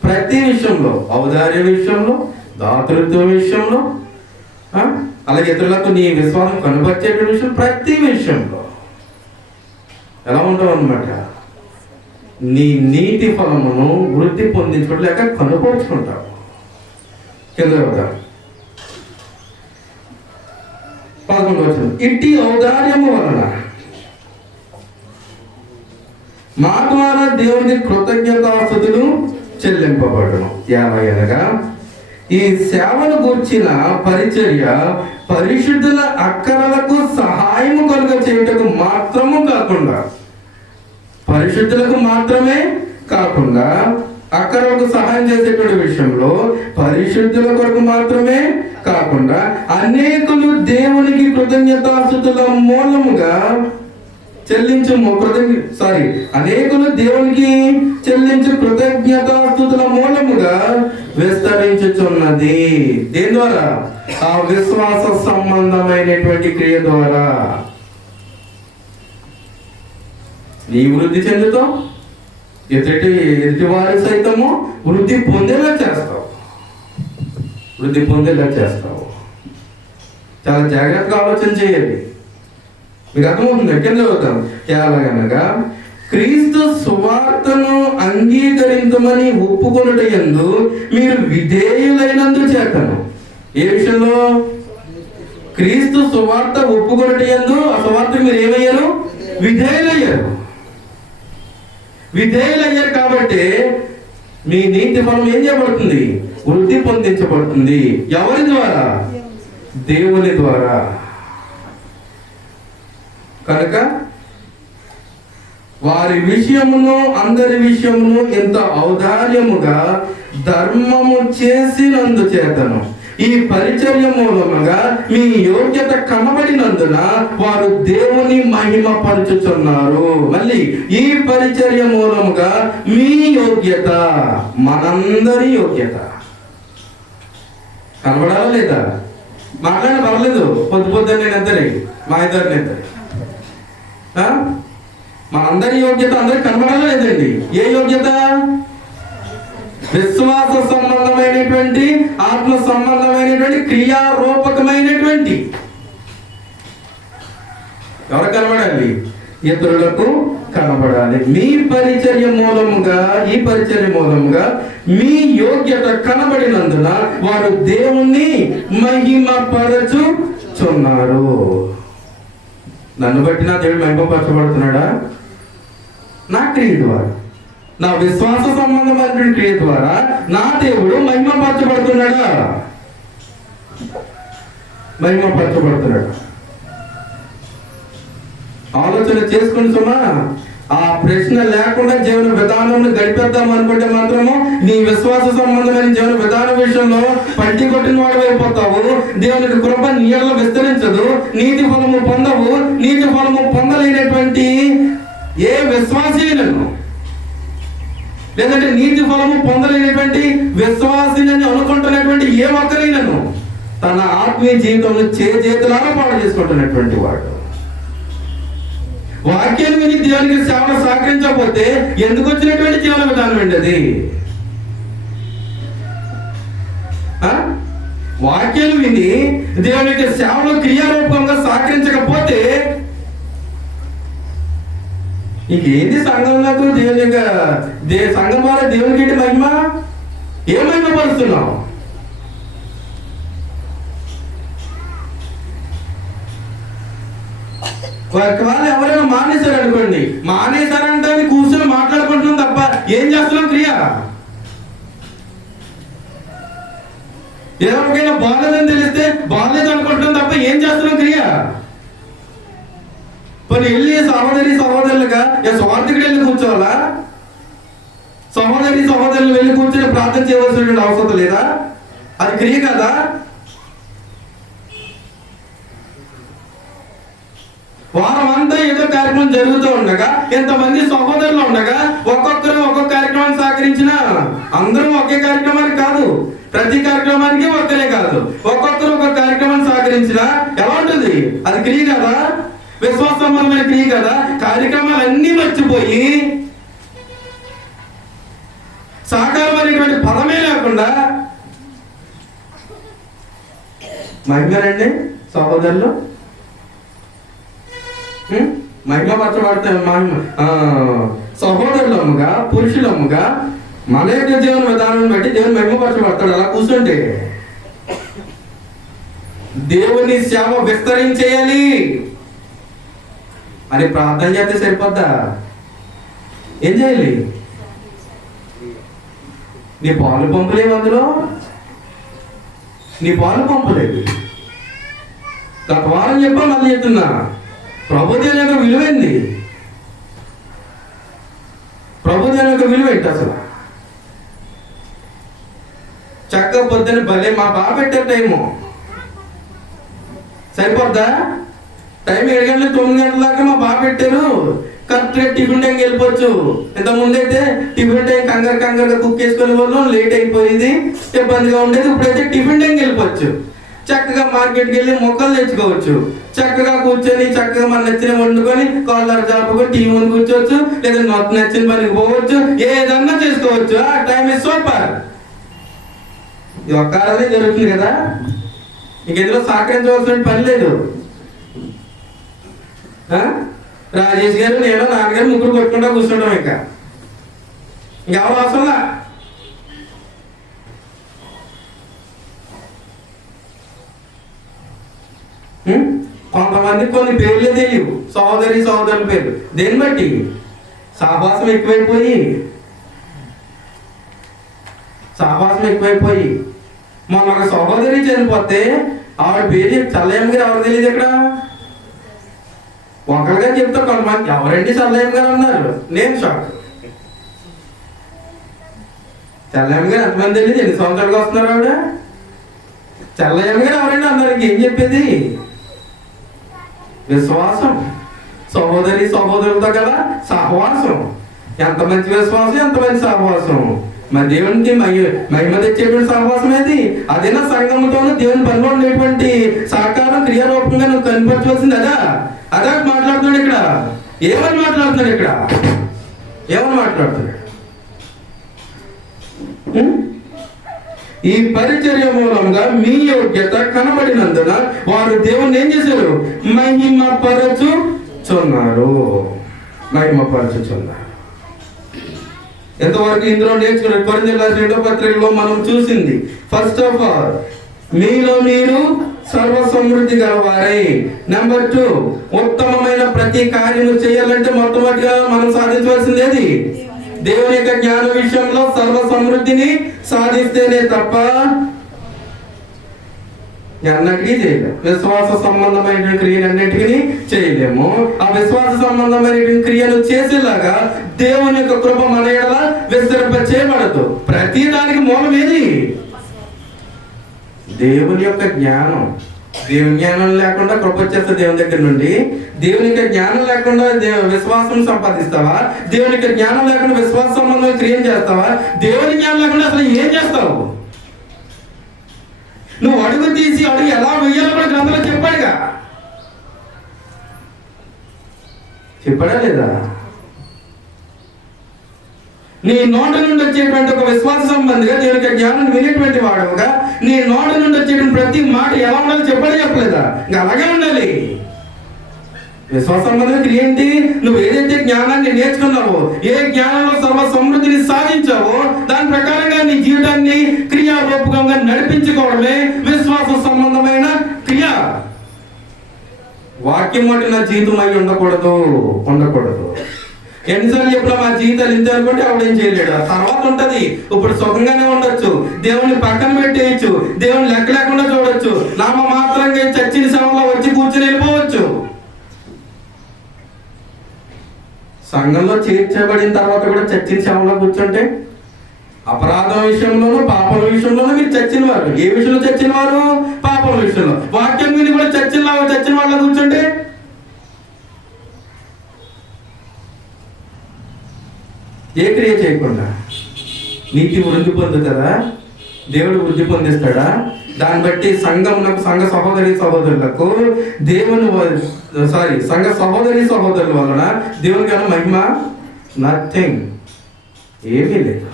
ప్రతి విషయంలో, ఔదార్య విషయంలో, దాతృత్వ విషయంలో, అలాగే ఇతరులకు నీ విశ్వాసం కనబర్చే విషయం, ప్రతి విషయంలో ఎలా ఉంటావు అన్నమాట. నీ నీతి ఫలమును వృద్ధి పొందించుకోలేక కనుపరుచుకుంటావు. కింద 11వ వచనం, ఇట్టి ఔదార్యము వలన మా ద్వారా దేవునికి కృతజ్ఞతాస్తుతులు చెల్లింపబడును. ఎలాగనగా ఈ సేవను గూర్చిన పరిచర్య పరిశుద్ధుల అక్కరలకు సహాయము కలుగ చేయుటకు మాత్రము కాకుండా, పరిశుద్ధులకు మాత్రమే కాకుండా, అక్కరకు సహాయం చేసేటువంటి విషయంలో పరిశుద్ధుల కొరకు మాత్రమే కాకుండా అనేకులు దేవునికి కృతజ్ఞతాస్తుతుల మూలముగా అనేకులు దేవునికి చెల్లించు కృతజ్ఞతాస్తుతుల మూలముగా విస్తరించుచున్నది. దేని ద్వారా? ఆ విశ్వాస సంబంధమైనటువంటి క్రియ ద్వారా. నీ వృద్ధి చెందుతావు, ఎదుటి వారి సైతము వృద్ధి పొందేలా చేస్తావు. చాలా జాగ్రత్తగా ఆలోచన చేయాలి. మీకు అర్థమవుతుంది. కింద చదువుతాం. ఎలాగనగా క్రీస్తు సువార్తను అంగీకరించమని ఒప్పుకొనుట యందు మీరు విధేయులైనందు చేతను. ఏ విషయంలో? క్రీస్తు సువార్త ఒప్పుకొనుట యందు, ఆ సువార్తకు మీరు ఏమయ్యారు? విధేయులయ్యారు కాబట్టి మీ నీతి ఫలం ఏం చేయబడుతుంది? వృద్ధి పొందించబడుతుంది. ఎవరి ద్వారా? దేవుని ద్వారా. కనుక వారి విషయమును అందరి విషయమును ఎంత ఔదార్యముగా ధర్మము చేసినందు చేతను ఈ పరిచర్య మూలముగా మీ యోగ్యత కనబడినందున వారు దేవుని మహిమ పరుచుచున్నారు. మళ్ళీ ఈ పరిచర్య మూలముగా మీ యోగ్యత, మనందరి యోగ్యత కనబడాలా లేదా? మాట్లాడిన పర్లేదు, పొద్దున్నే నిద్రే, మా ఇద్దరు నిద్రే. మనందరి యోగ్యత అందరికి కనబడాలా లేదండి? ఏ యోగ్యత? విశ్వాస సంబంధమైనటువంటి, ఆత్మ సంబంధమైనటువంటి, క్రియారూపకమైనటువంటి. ఎవరు కనబడాలి? ఇతరులకు కనబడాలి. మీ పరిచర్య మూలముగా, ఈ పరిచర్య మూలముగా మీ యోగ్యత కనబడినందున వారు దేవుణ్ణి మహిమపరచుచున్నారు. నన్ను బట్టి నా దేవుడు మహిమపరచబడుతున్నాడా? నా క్రియ ద్వారా, నా విశ్వాస సంబంధమైనటువంటి క్రియ ద్వారా నా దేవుడు మహిమపరచబడుతున్నాడా? మహిమపరచబడుతున్నాడా? ఆలోచన చేసుకుని సుమా. ఆ ప్రశ్న లేకుండా జీవన విధానం గడిపేద్దాం అనుకుంటే మాత్రము నీ విశ్వాస సంబంధమైన జీవన విధాన విషయంలో పట్టి కొట్టిన వాడు అయిపోతావు. దేవునికి కృప నీడలో విస్తరించదు. నీతి ఫలము పొందవు. నీతి ఫలము పొందలేనటువంటి ఏ విశ్వాసీలను, లేదంటే నీతి ఫలము పొందలేనటువంటి విశ్వాసీలని అనుకుంటున్నటువంటి ఏ ఒక్కరైనను తన ఆత్మీయ జీవితంలో చేతులారా పాడు చేసుకుంటున్నటువంటి వాడు. వాక్యాన్ని విని దేవునికి సేవను సహకరించకపోతే ఎందుకు వచ్చినటువంటి జీవన విధానం అండి అది? వాక్యాన్ని విని దేవునికి సేవలో క్రియారూపంగా సహకరించకపోతే ఇంకేంది సంఘం? నాకు దేవుని సంఘం ద్వారా దేవునికి ఏంటి మహిమ? ఏ మహిమపరుస్తున్నావు? ఒకవేళ ఎవరైనా మానేశారు అనుకోండి, మానేశారంటే కూర్చొని మాట్లాడుకుంటున్నాం తప్ప ఏం చేస్తున్నాం? క్రియ ఎవరికైనా బాగాలేదని తెలిస్తే బాగాలేదు అనుకుంటున్నాం తప్ప ఏం చేస్తున్నాం క్రియ? పని వెళ్ళి సహోదరులుగా స్వార్థకుడు వెళ్ళి కూర్చోవాలా? సహోదరులు వెళ్ళి కూర్చొని ప్రార్థన చేయవలసినటువంటి అవసరం లేదా? అది క్రియ కదా? వారం అంతా ఏదో కార్యక్రమం జరుగుతూ ఉండగా, ఎంతమంది సహోదరులు ఉండగా, ఒక్కొక్కరు ఒక్కొక్క కార్యక్రమాన్ని సహకరించినా అందరం ఒకే కార్యక్రమానికి కాదు, ప్రతి కార్యక్రమానికి ఒక్కరే కాదు, ఒక్కొక్కరు ఒక్కొక్క కార్యక్రమాన్ని సహకరించినా ఎలా ఉంటుంది? అది క్రియ కదా? విశ్వాస సంబంధమైన క్రియ కదా? కార్యక్రమాలన్నీ మర్చిపోయి సహకారం అనేటువంటి పదమే లేకుండా మహిమరండి సహోదరులు, మహిమపరచబడతాయి. సహోదరులముగా పురుషులముగా మన యొక్క జీవన విధానం బట్టి దేవుని మహిమపరచబడతాడు. అలా కూర్చుంటే దేవుని సేవ విస్తరించేయాలి అని ప్రార్థన చేస్తే సరిపోద్దా? ఏం చేయాలి? నీ పాలు పంపలేవు, అందులో నీ పాలు పంపలేదు. గత వారం చెప్పా, మళ్ళీ చెప్తున్నా, ప్రభుత్వం యొక్క విలువైంది. ప్రభుత్వం యొక్క విలువేంటి అసలు? చక్కగా పొద్దున భలే మా బాగా పెట్టారు టైము. సరిపోద్దా? టైం 7 గంటలు 9 గంటల దాకా మా బాగా పెట్టారు. కరెక్ట్గా టిఫిన్ టైంకి వెళ్ళిపోవచ్చు. ఇంతకుముందు అయితే టిఫిన్ టైం కంగారుగా కుక్ చేసుకునే వాళ్ళు, లేట్ అయిపోయింది, ఇబ్బందిగా ఉండేది. ఇప్పుడైతే టిఫిన్ టైంకి వెళ్ళిపోవచ్చు. చక్కగా మార్కెట్కి వెళ్ళి మొక్కలు తెచ్చుకోవచ్చు. చక్కగా కూర్చొని చక్కగా మన నచ్చిన వండుకొని కాలర్ జాపుకొని టీవీ ముందు కూర్చోవచ్చు, లేదా నచ్చిన పనికి పోవచ్చు, ఏదన్నా చేసుకోవచ్చు. ఆ టైం ఇస్ సూపర్. ఇది ఒక్కసారి జరుగుతుంది కదా? ఇంకెందులో సహకరించవలసిన పని లేదు. రాజేష్ గారు, నేను, నాన్నగారు ముగ్గురు కొట్టుకుంటా కూర్చుంటాం. ఇంకెవరు అవసరంలా. కొంతమంది కొన్ని పేర్లే తెలియవు, సహోదరుల పేర్లు. దేన్ని బట్టి? సహవాసం ఎక్కువైపోయి మొన్న ఒక సహోదరి చనిపోతే ఆవిడ పేరు చల్లయ్య గారు. ఎవరు తెలియదు ఇక్కడ? ఒకరిగా చెప్తారు కొంతమంది, ఎవరండి చల్లయ్య గారు అన్నారు. నేను షాక్. చల్లయ్య గారు ఎంతమంది తెలియదు? ఎన్ని సంవత్సరాలుగా వస్తున్నారు ఆవిడ? చల్లయ్య గారు ఎవరండి అన్నారు. ఇంకేం చెప్పేది? విశ్వాసం, సహోదరులతో కదా సహవాసం. ఎంత మంచి విశ్వాసం, ఎంత మంచి సహవాసం. మరి దేవునికి మహిమ తెచ్చేటువంటి సహవాసం ఏది? అదేనా సంఘంతోనూ దేవుని పనిలో ఉండేటువంటి సహకారం క్రియారూపంగా నువ్వు కనిపించవలసింది. అదా మాట్లాడుతున్నాడు ఇక్కడ. ఏమని మాట్లాడుతున్నాడు ఇక్కడ? ఈ పరిచర్య మూలంగా మీ యోగ్యత కనబడినందున వారు దేవుణ్ణి ఏం చేశారు? మహిమపరచుచున్నారు. ఎంతవరకు ఇందులో నేర్చుకున్నారు? కొరింథీయులకు రాసిన 2వ పత్రికలో మనం చూసింది, ఫస్ట్ ఆఫ్ ఆల్ మీలో మీరు సర్వ సమృద్ధి గలవారై. నెంబర్ 2, ఉత్తమమైన ప్రతి కార్యము చేయాలంటే మొట్టమొదటిగా మనం సాధించవలసింది ఏది? దేవుని యొక్క జ్ఞాన విషయంలో సర్వ సమృద్ధిని సాధిస్తేనే తప్ప అన్నిటికీ చేయలేము. విశ్వాస సంబంధమైన క్రియలన్నిటికీ చేయలేము. ఆ విశ్వాస సంబంధమైన క్రియను చేసేలాగా దేవుని యొక్క కృప మన ఎడల విస్తరింప చేయబడదు. ప్రతి దానికి మూలం ఏది? దేవుని యొక్క జ్ఞానం. దేవుని జ్ఞానం లేకుండా కృప వచ్చేస్తే దేవుని దగ్గర నుండి. దేవుని యొక్క జ్ఞానం లేకుండా విశ్వాసం సంపాదిస్తావా? దేవుని యొక్క జ్ఞానం లేకుండా విశ్వాస సంబంధం క్రియం చేస్తావా? దేవుని జ్ఞానం లేకుండా అసలు ఏం చేస్తావు? నువ్వు అడుగు తీసి అడుగు ఎలా వెయ్యాలో కూడా గ్రంథంలో చెప్పాడా లేదా? నీ నోట నుండి వచ్చేటువంటి ఒక విశ్వాస సంబంధిగా దేవునికి జ్ఞానం వినేటువంటి వాడుగా నీ నోట నుండి వచ్చేటువంటి ప్రతి మాట ఎలా ఉండాలి చెప్పలేదా? ఇంకా అలాగే ఉండాలి. విశ్వాస సంబంధం క్రియ ఏంటి? నువ్వు ఏదైతే జ్ఞానాన్ని నేర్చుకున్నావో, ఏ జ్ఞానంలో సర్వ సమృద్ధిని సాధించావో దాని ప్రకారంగా నీ జీవితాన్ని క్రియారూపకంగా నడిపించుకోవడమే విశ్వాస సంబంధమైన క్రియ. వాక్యం అంటే నా జీవితం అయి ఉండకూడదు. ఎన్నిసార్లు చెప్పినా మా జీవితాలు ఇంత అనుకుంటే ఆవిడేం చేయలేడు. ఆ తర్వాత ఉంటది. ఇప్పుడు సుఖంగానే ఉండొచ్చు, దేవుని పక్కన పెట్టేయచ్చు, దేవుని లెక్క లేకుండా చూడొచ్చు, నామ మాత్రంగా చచ్చిన శవంలో వచ్చి కూర్చుని వెళ్ళిపోవచ్చు. సంఘంలో చేర్చబడిన తర్వాత కూడా చచ్చిన శవంలో కూర్చుంటే అపరాధం విషయంలోనూ పాపం విషయంలోనూ మీరు చచ్చిన వారు. ఏ విషయంలో చచ్చిన వారు? పాపం విషయంలో. వాక్యం మీద కూడా చచ్చిన వాళ్ళ కూర్చుంటే ఏ క్రియ చేయకుండా నీతి వృద్ధి పొందుతుందా? దేవుడు వృద్ధి పొందిస్తాడా? దాన్ని బట్టి సంఘ సహోదరులకు సంఘ సహోదరుల వలన దేవునికి ఏమైనా మహిమ? నథింగ్, ఏమీ లేదు.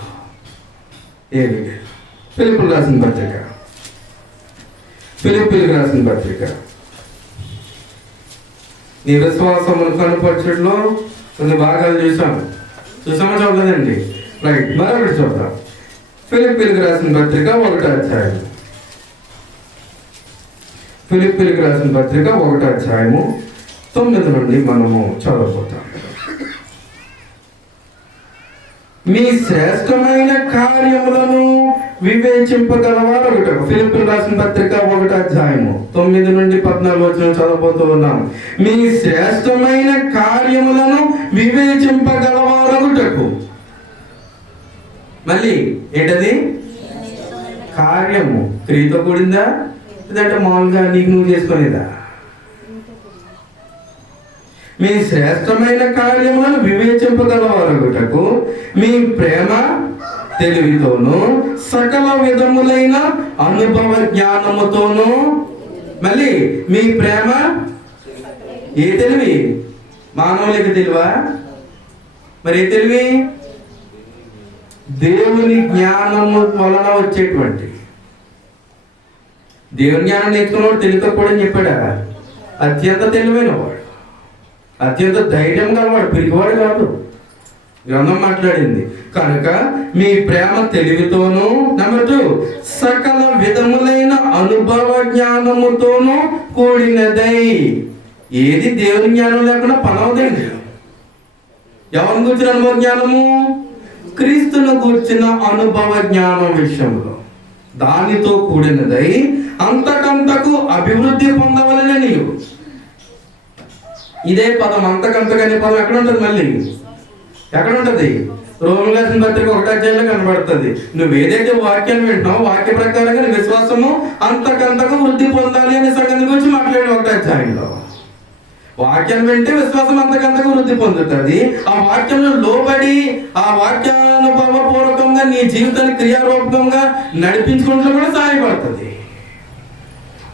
ఫిలిప్పీలకు రాసిన పత్రిక నీ విశ్వాసమును కనుపరచడంలో కొన్ని భాగాలు చూసామా చూడలేదండి? రైట్, మరొకటి చూద్దాం. ఫిలిప్పీలకు రాసిన పత్రిక 1వ అధ్యాయం. ఫిలిప్పీలకు రాసిన పత్రిక 1వ అధ్యాయము 9 నుండి మనము చదవబోతాం. మీ శ్రేష్టమైన కార్యములను వివేచింపగలవారు ఒకట. ఫిలిప్పీలకు రాసిన పత్రిక 1వ అధ్యాయము 9 నుండి 14 వచనం చదవబోతూ ఉన్నాం. మీ శ్రేష్టమైన కార్యములను వివేచింపగలవారు ఒకటకు. మళ్ళీ ఏంటది? కార్యము క్రియతో కూడిందా, లేదంటే మామూలుగా నీకు నువ్వు చేసుకునేదా? మీ శ్రేష్టమైన కార్యములను వివేచింపగలవారగుటకు మీ ప్రేమ తెలివితోనూ సకల విధములైన అనుభవ జ్ఞానముతోనూ. మళ్ళీ మీ ప్రేమ ఏ తెలివి? మానవులకి తెలివా? మరి ఏ తెలివి? దేవుని జ్ఞానము వలన వచ్చేటువంటి. దేవుని జ్ఞానం నేర్చుకున్నవాడు తెలియకపోవడం చెప్పాడా? అత్యంత తెలివైన వాడు, అత్యంత ధైర్యం గలవాడు, పిరిగివాడు కాదు. గ్రంథం మాట్లాడింది కనుక మీ ప్రేమ తెలివితోనూ. నెంబర్ 2, సకల విధములైన అనుభవ జ్ఞానముతోనూ కూడినదై. ఏది దేవుని జ్ఞానం లేకుండా పనవదండి. ఎవరిని కూర్చిన అనుభవ జ్ఞానము? క్రీస్తును కూర్చిన అనుభవ జ్ఞానం విషయంలో దానితో కూడినదై అంతకంతకు అభివృద్ధి పొందవలెనని. ఇదే పదం అంతకంతకనే పదం ఎక్కడ ఉంటుంది? మళ్ళీ ఎక్కడ ఉంటుంది? రోమన్ రాసిన పత్రిక 1వ అధ్యాయంలో కనబడుతుంది. నువ్వు ఏదైతే వాక్యాన్ని వింటున్నావు, వాక్య ప్రకారంగా నీ విశ్వాసము అంతకంతకు వృద్ధి పొందాలి అనే సంగతి గురించి మాట్లాడి 1వ అధ్యాయంలో. వాక్యం వింటే విశ్వాసం అంతకంతకు వృద్ధి పొందుతుంది. ఆ వాక్యంలో లోబడి ఆ వాక్యానుభవపూర్వకంగా నీ జీవితాన్ని క్రియారూపకంగా నడిపించుకుంటూ కూడా సహాయపడుతుంది.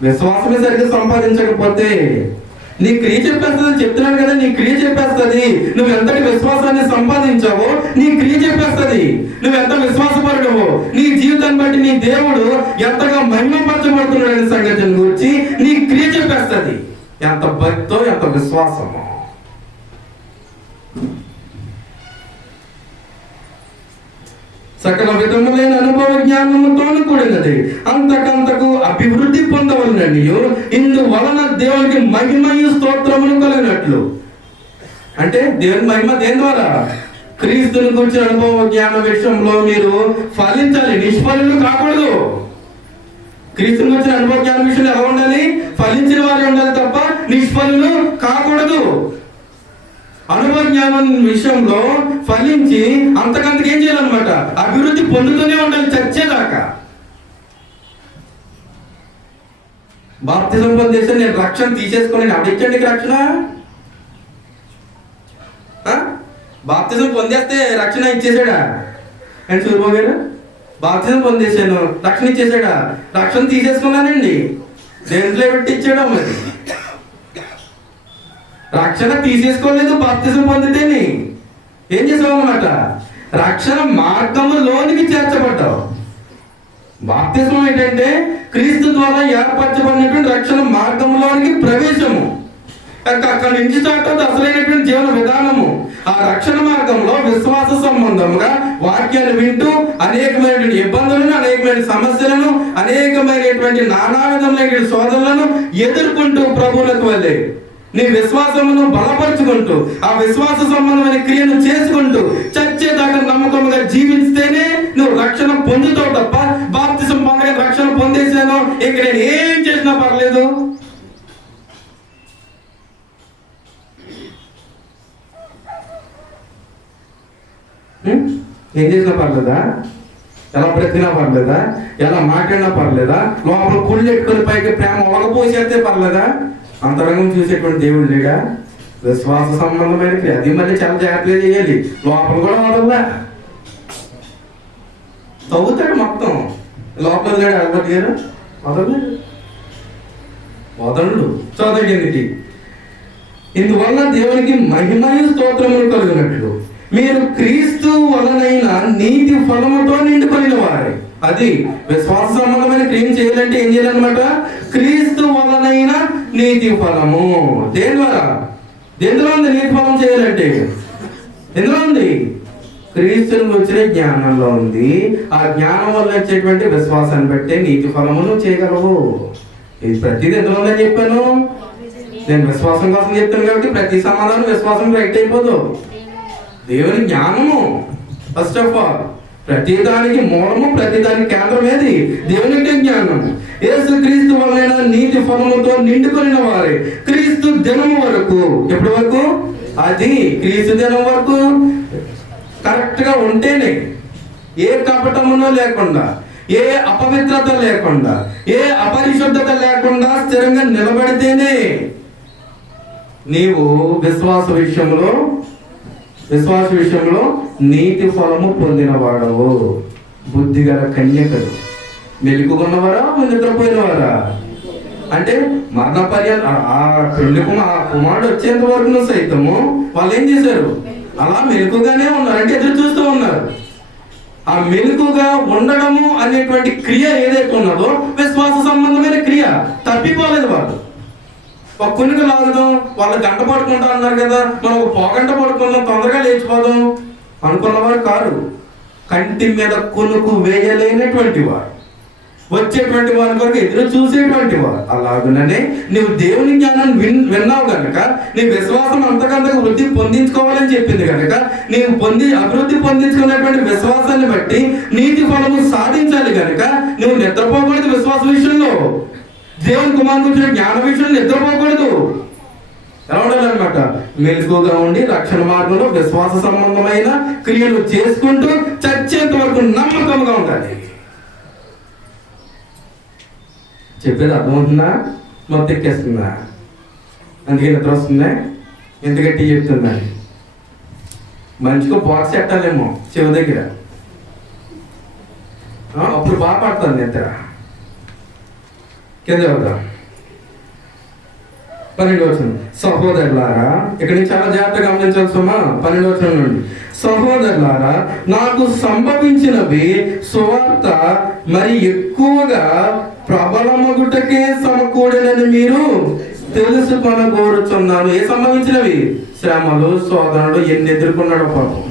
విశ్వాసమే సరిగ్గా సంపాదించకపోతే నీ క్రియ చెప్పేస్తుంది. చెప్తున్నాను కదా, నీ క్రియ చెప్పేస్తుంది. నువ్వు ఎంతటి విశ్వాసాన్ని సంపాదించావో నీ క్రియ చెప్పేస్తుంది. నువ్వు ఎంత విశ్వాసపరుడవో నీ జీవితాన్ని బట్టి నీ దేవుడు ఎంతగా మహిమపరచబడుతున్నాడు అనే సంగతిని గురించి నీ క్రియ చెప్పేస్తుంది. ఎంత భక్తో, ఎంత విశ్వాసమో. సకల విధములైన అనుభవ జ్ఞానముతో కూడినది అంతకంతకు అభివృద్ధి పొందవలనని ఇందువలన దేవునికి మహిమయు స్తోత్రమును కలిగినట్లు. అంటే దేవుని మహిమ దేని ద్వారా? క్రీస్తుని గురించి అనుభవ జ్ఞాన విషయంలో మీరు ఫలించాలి, నిష్ఫలులు కాకూడదు. క్రీస్తుని గురించి అనుభవ జ్ఞాన విషయంలో ఎలా ఉండాలి? ఫలించిన వారు ఉండాలి తప్ప నిష్ఫలులు కాకూడదు. అనుభవ జ్ఞానం విషయంలో ఫలించి అంతకంతకు ఏం చేయాలన్నమాట? అభివృద్ధి పొందుతూనే ఉండాలి చచ్చేదాకా. బాప్తిజం పొందేసి నేను రక్షణ తీసేసుకొని అడిచ్చండి రక్షణ. బాప్తిజం పొందేస్తే రక్షణ ఇచ్చేసాడా? అండ్ సూర్యబాబు గారు బాప్తిజం పొందేశాను, రక్షణ ఇచ్చేసాడా? రక్షణ తీసేసుకున్నానండి. దేంట్లో పెట్టి ఇచ్చాడా? మరి రక్షణ తీసేసుకోలేదు, బాప్తిజం పొందితేనే ఏం చేసావు అన్నమాట? రక్షణ మార్గములోనికి చేర్చబడ్డావు. బాప్తిజం ఏంటంటే క్రీస్తు ద్వారా ఏర్పరచబడినటువంటి రక్షణ మార్గంలోనికి ప్రవేశము. అక్కడ నుంచి స్టార్ట్ అవుతుంది అసలైనటువంటి జీవన విధానము. ఆ రక్షణ మార్గంలో విశ్వాస సంబంధంగా వాక్యాన్ని వింటూ అనేకమైనటువంటి ఇబ్బందులను, అనేకమైన సమస్యలను, అనేకమైనటువంటి నానా విధములైన శోధనలను ఎదుర్కొంటూ ప్రభువులకు వెళ్ళే నీ విశ్వాసమును బలపరుచుకుంటూ ఆ విశ్వాస సంబంధమైన క్రియను చేసుకుంటూ చచ్చేదాకా నమ్మకంగా జీవిస్తేనే నువ్వు రక్షణ పొందుతావు తప్ప బాప్తిసం పొందగా రక్షణ పొందేసాను ఇక నేను ఏం చేసినా పర్లేదు, ఏం చేసినా పర్లేదా, ఎలా బ్రతికినా పర్లేదా, ఎలా మాట్లాడినా పర్లేదా, లోపల కుళ్ళు ఎట్టుకుని పైకి ప్రేమ ఒలగపోసేస్తే పర్లేదా? అంతరంగం చూసేటువంటి దేవుడు లేడా? విశ్వాస సంబంధమైన క్రియ అది మళ్ళీ చాలా జాగ్రత్తగా చేయాలి. లోపల కూడా వదలదా, తవ్వుతాడు మొత్తం. లోపల లేడు అల్బర్ట్ గారు వదలలేడు, వదలడు. చదవండి. ఇందువల్ల దేవునికి మహిమయు స్తోత్రములు కలుగునట్లు మీరు క్రీస్తు వలనైన నీతి ఫలముతో నిండుకొనిన వారే. అది విశ్వాస సంబంధమైన క్రియ చేయాలంటే ఏం చేయాలన్నమాట? క్రీస్తు వలనైన నీతి ఫలము. దేని ద్వారా? ఎందులో ఉంది నీతి ఫలం చేయాలంటే? ఎందులో ఉంది? క్రీస్తుని వచ్చిన జ్ఞానంలో ఉంది. ఆ జ్ఞానం వల్ల వచ్చేటువంటి విశ్వాసాన్ని బట్టే నీతి ఫలమును చేయగలవు. ఇది ప్రతిదీ ఎందులో ఉందని చెప్పాను. నేను విశ్వాసం కోసం చెప్తాను కాబట్టి ప్రతి సమాధానం విశ్వాసం రైట్ అయిపోదు. దేవుని జ్ఞానము ఫస్ట్ ఆఫ్ ఆల్. ప్రతిదానికి మూలము, ప్రతిదానికి కేంద్రం ఏది? దేవునికి జ్ఞానము. యేసు క్రీస్తు వలన నీతి ఫలముతో నిండుకొనిన వారే క్రీస్తు దినము వరకు. ఎప్పటి వరకు? అది క్రీస్తు దినం వరకు కరెక్ట్ గా ఉంటేనే, ఏ కపటమునో లేకుండా, ఏ అపవిత్రత లేకుండా, ఏ అపరిశుద్ధత లేకుండా స్థిరంగా నిలబడితేనే నీవు విశ్వాస విషయంలో నీతి ఫలము పొందిన వాడవు. బుద్ధిగల కన్యకలు మెలుకున్నవారా, నిద్రపోయినవారా? అంటే మరణ పర్యంతం ఆ కుమారుడు వచ్చేంత వరకు సైతము వాళ్ళు ఏం చేశారు? అలా మెలుకుగానే ఉన్నారు. అంటే ఎదురు చూస్తూ ఉన్నారు. ఆ మెలుకుగా ఉండడము అనేటువంటి క్రియ ఏదైతే ఉన్నదో విశ్వాస సంబంధమైన క్రియ. తప్పిపోలేదు వాళ్ళు. ఒక కునుకు లాగుదాం, వాళ్ళు గంట పడుకుంటా అన్నారు కదా, మనం ఒక పోగంట పడుకుందాం, తొందరగా లేచిపోదాం అనుకున్నవారు కాదు. కంటి మీద కునుకు వేయలేనటువంటి వారు, వచ్చేటువంటి వారి కొరకు ఎదురు చూసేటువంటి వారు. అలాగుననే నువ్వు దేవుని జ్ఞానాన్ని విన్నావు కనుక నీ విశ్వాసం అంతకంతకు వృద్ధి పొందించుకోవాలని చెప్పింది కనుక నీవు అభివృద్ధి పొందించుకున్నటువంటి విశ్వాసాన్ని బట్టి నీతి ఫలము సాధించాలి కనుక నువ్వు నిద్రపోకూడదు. విశ్వాస విషయంలో, దేవుని కుమారుడు జ్ఞాన విషయంలో నిద్రపోకూడదు. ఎలా ఉండాలన్నమాట? మెలకుగా ఉండి రక్షణ మార్గంలో విశ్వాస సంబంధమైన క్రియలు చేసుకుంటూ చచ్చేంత వరకు నమ్మకంగా ఉండాలి. చెప్పేది అర్థమవుతుందా? మొత్తం ఎక్కేస్తుందా? అందుకే నిద్ర వస్తుందా? ఎంత గట్టి చెప్తుందా? మంచిగా బాక్స్ పెట్టాలేమో చెవి దగ్గర, అప్పుడు బాగా పడుతుంది నిద్ర. కింద వద్దాం. 12వ వచనం. సహోదరులారా, ఇక్కడ నుంచి చాలా జాగ్రత్తగా గమనించాలి సుమా. 12వ వచనం నుండి, సహోదరులారా, నాకు సంభవించినవి సువార్త మరి ఎక్కువగా ప్రబలమగుటకే సమకూడనని మీరు తెలుసుకొనగోరుచున్నాను. ఏ సంభవించినవి? శ్రమలు, శోధనలు ఎన్ని ఎదుర్కొన్నాడో పాపం.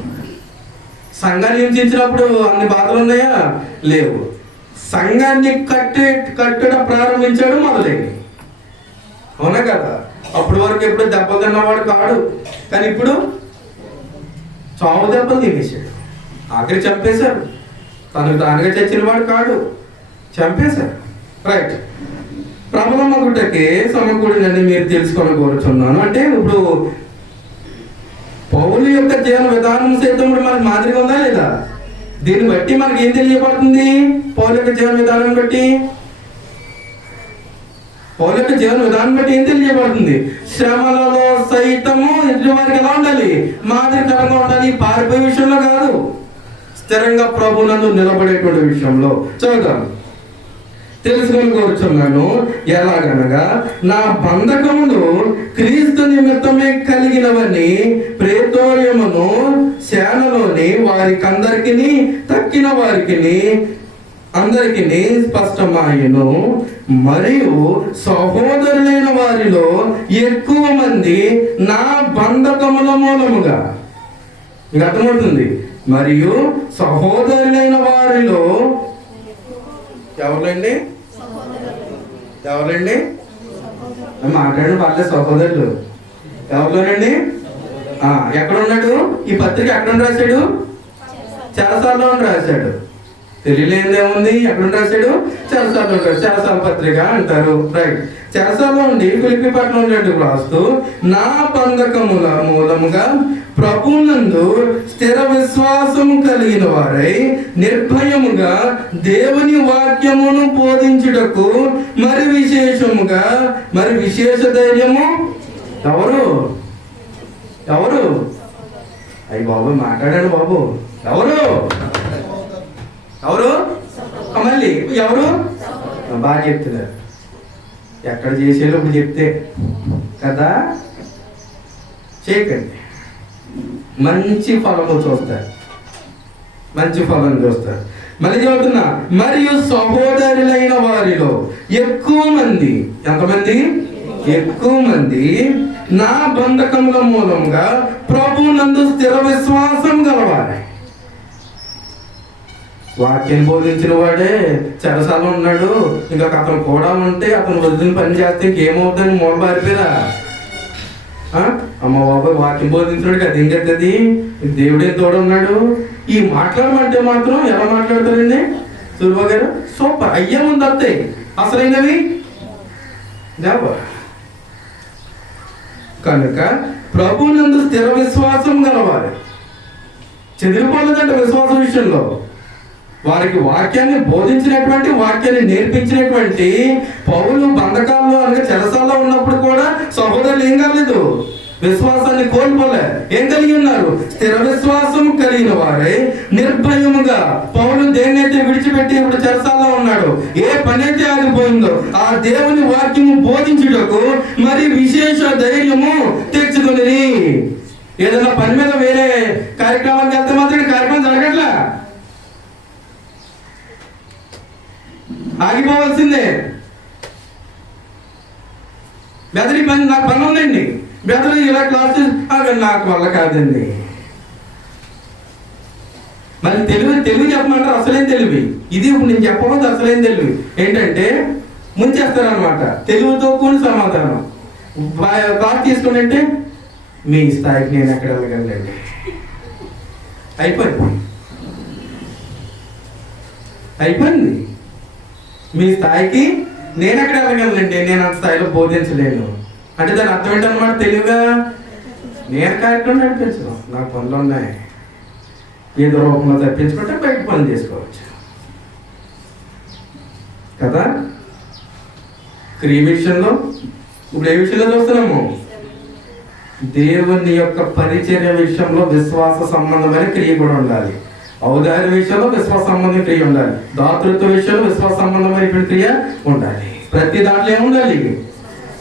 సంఘాన్ని హింసించినప్పుడు అన్ని బాధలు ఉన్నాయా? లేవు. సంఘాన్ని కట్టడం ప్రారంభించాడు మొదలైంది. అవునా కదా? అప్పటి వరకు ఎప్పుడు దెబ్బలు తిన్నవాడు కాడు, కానీ ఇప్పుడు చావు దెబ్బలు తినేసాడు. ఆఖరి చంపేశారు. తనకు తానుగా చచ్చిన వాడు కాడు, చంపేశారు. రైట్. ప్రబలమగుటకే సమకూడినని మీరు తెలుసుకొని కోరుచున్నాను. అంటే ఇప్పుడు పౌలు యొక్క జీవన విధానం సైతం ఇప్పుడు మనకు మాదిరిగా ఉందా లేదా? దీన్ని బట్టి మనకి ఏం తెలియబడుతుంది? పౌలు యొక్క జీవన విధానం బట్టి ఏం తెలియబడుతుంది? శ్రమలలో సైతము ఎదుటి వారికి ఎలా ఉండాలి? మాదిరికరంగా ఉండాలి. పారిపోయే విషయంలో కాదు, స్థిరంగా ప్రభువునందు నిలబడేటువంటి విషయంలో. చూద్దాం. తెలుసుకొని కోరుచున్నాను. ఎలాగనగా నా బంధకములు క్రీస్తు నిమిత్తమే కలిగినవని ప్రేతోర్యమును సేనలోని వారికందరికి తక్కిన వారికి అందరికి స్పష్టమాయను. మరియు సహోదరులైన వారిలో ఎక్కువ మంది నా బంధకముల మూలముగా, మీకు అర్థమవుతుంది. మరియు సహోదరులైన వారిలో ఎవరండి మాట్లాడిన వాళ్ళే సహోదరులు. ఎవరిలోనండి? ఎక్కడ ఉన్నాడు? ఈ పత్రిక ఎక్కడ రాశాడు? చెరసాలలో రాశాడు. తెలియలేదేముంది? ఎక్కడ రాశాడు? చెరసాలలో రాశాడు. చెరసాల పత్రిక అంటారు. రైట్. చెరసాలలో ఉండి ఫిలిప్పీ పట్టణం నుండి రాస్తూ, నా బంధకముల మూలముగా ప్రభునందు స్థిర విశ్వాసము కలిగిన వారై నిర్భయముగా దేవుని వాక్యమును బోధించుటకు మరి విశేషముగా మరి విశేష ధైర్యము. ఎవరు? అయ్యి బాబు మాట్లాడాడు బాబు. ఎవరు? మళ్ళీ ఎవరు? బాగా చెప్తున్నారు. ఎక్కడ చేసేలో ఇప్పుడు చెప్తే కదా, చేయకండి. మంచి ఫలము చూస్తారు. మళ్ళీ చెబుతున్నా, మరియు సహోదరులైన వారిలో ఎక్కువ మంది, ఎంతమంది? ఎక్కువ మంది నా బంధకముల మూలంగా ప్రభునందు స్థిర విశ్వాసం గలవారు. వాక్యం బోధించిన వాడే చెరసాలలో ఉన్నాడు, ఇంకా అతను కూడా ఉంటే అతను వదిలిన పని చేస్తే ఇంకేమవుతుందని మూల పారిపోయారా? అమ్మ బాబాయ్ వాక్యం బోధించినాడు అది ఇంకెత్తది, దేవుడే తోడున్నాడు. ఈ మాట్లాడమంటే మాత్రం ఎలా మాట్లాడతారండి సూర్యబాబు గారు? సూపర్. అయ్యే ముందు వస్తాయి అసలైనవి. కనుక ప్రభునందు స్థిర విశ్వాసం గలవారు. చెదిరిపోలేదంట విశ్వాసం విషయంలో. వారికి వాక్యాన్ని బోధించినటువంటి, వాక్యాన్ని నేర్పించినటువంటి పౌలు బంధకాల్లో అనగా చెరసాల్లో ఉన్నప్పుడు కూడా సహోదరులు ఏం కాలేదు? విశ్వాసాన్ని కోల్పోలే. ఏం కలిగి ఉన్నారు? స్థిర విశ్వాసం కలిగిన వారే నిర్భయముగా. పౌలు దేన్నైతే విడిచిపెట్టి ఇప్పుడు చెరసాల్లో ఉన్నాడు, ఏ పని అయితే ఆగిపోయిందో ఆ దేవుని వాక్యము బోధించుటకు మరి విశేష ధైర్యము తెచ్చుకుని. ఏదైనా పని మీద వేరే కార్యక్రమానికి వెళ్తే మాత్రం కార్యక్రమం జరగట్లా, ఆగిపోవాల్సిందే. బెదరి పని, నాకు పని ఉందండి, బెదరి ఇలా క్లాసెస్ నాకు వల్ల కాదండి. మరి తెలివి చెప్పమంటారు. అసలేం తెలివి ఇది? ఇప్పుడు నేను చెప్పబోదు అసలేం తెలివి ఏంటంటే ముంచేస్తారనమాట. తెలివితో కూని సమాధానం. క్లాస్ తీసుకుని అంటే మీ స్థాయికి నేను ఎక్కడ వెళ్ళగలండి, అయిపోయింది. మీ స్థాయికి నేను ఎక్కడ వెళ్ళగలనండి, నేను అంత స్థాయిలో బోధించలేను అంటే దాని అర్థం ఏంటన్నమాట? తెలివిగా నేను కార్యక్రమం నడిపించను, నాకు పనులు ఉన్నాయి, ఏదో రూపంలో తప్పించుకుంటే బయట పని చేసుకోవచ్చు కదా. క్రియ విషయంలో ఇప్పుడు ఏ విషయంలో చూస్తున్నాము? దేవుని యొక్క పరిచర్య విషయంలో విశ్వాస సంబంధమైన క్రియ కూడా ఉండాలి. ఔదార్య విషయంలో విశ్వాస సంబంధమైన క్రియ ఉండాలి. దాతృత్వ విషయంలో విశ్వాస సంబంధమైన క్రియ ఉండాలి. ప్రతి దాంట్లో ఏముండాలి?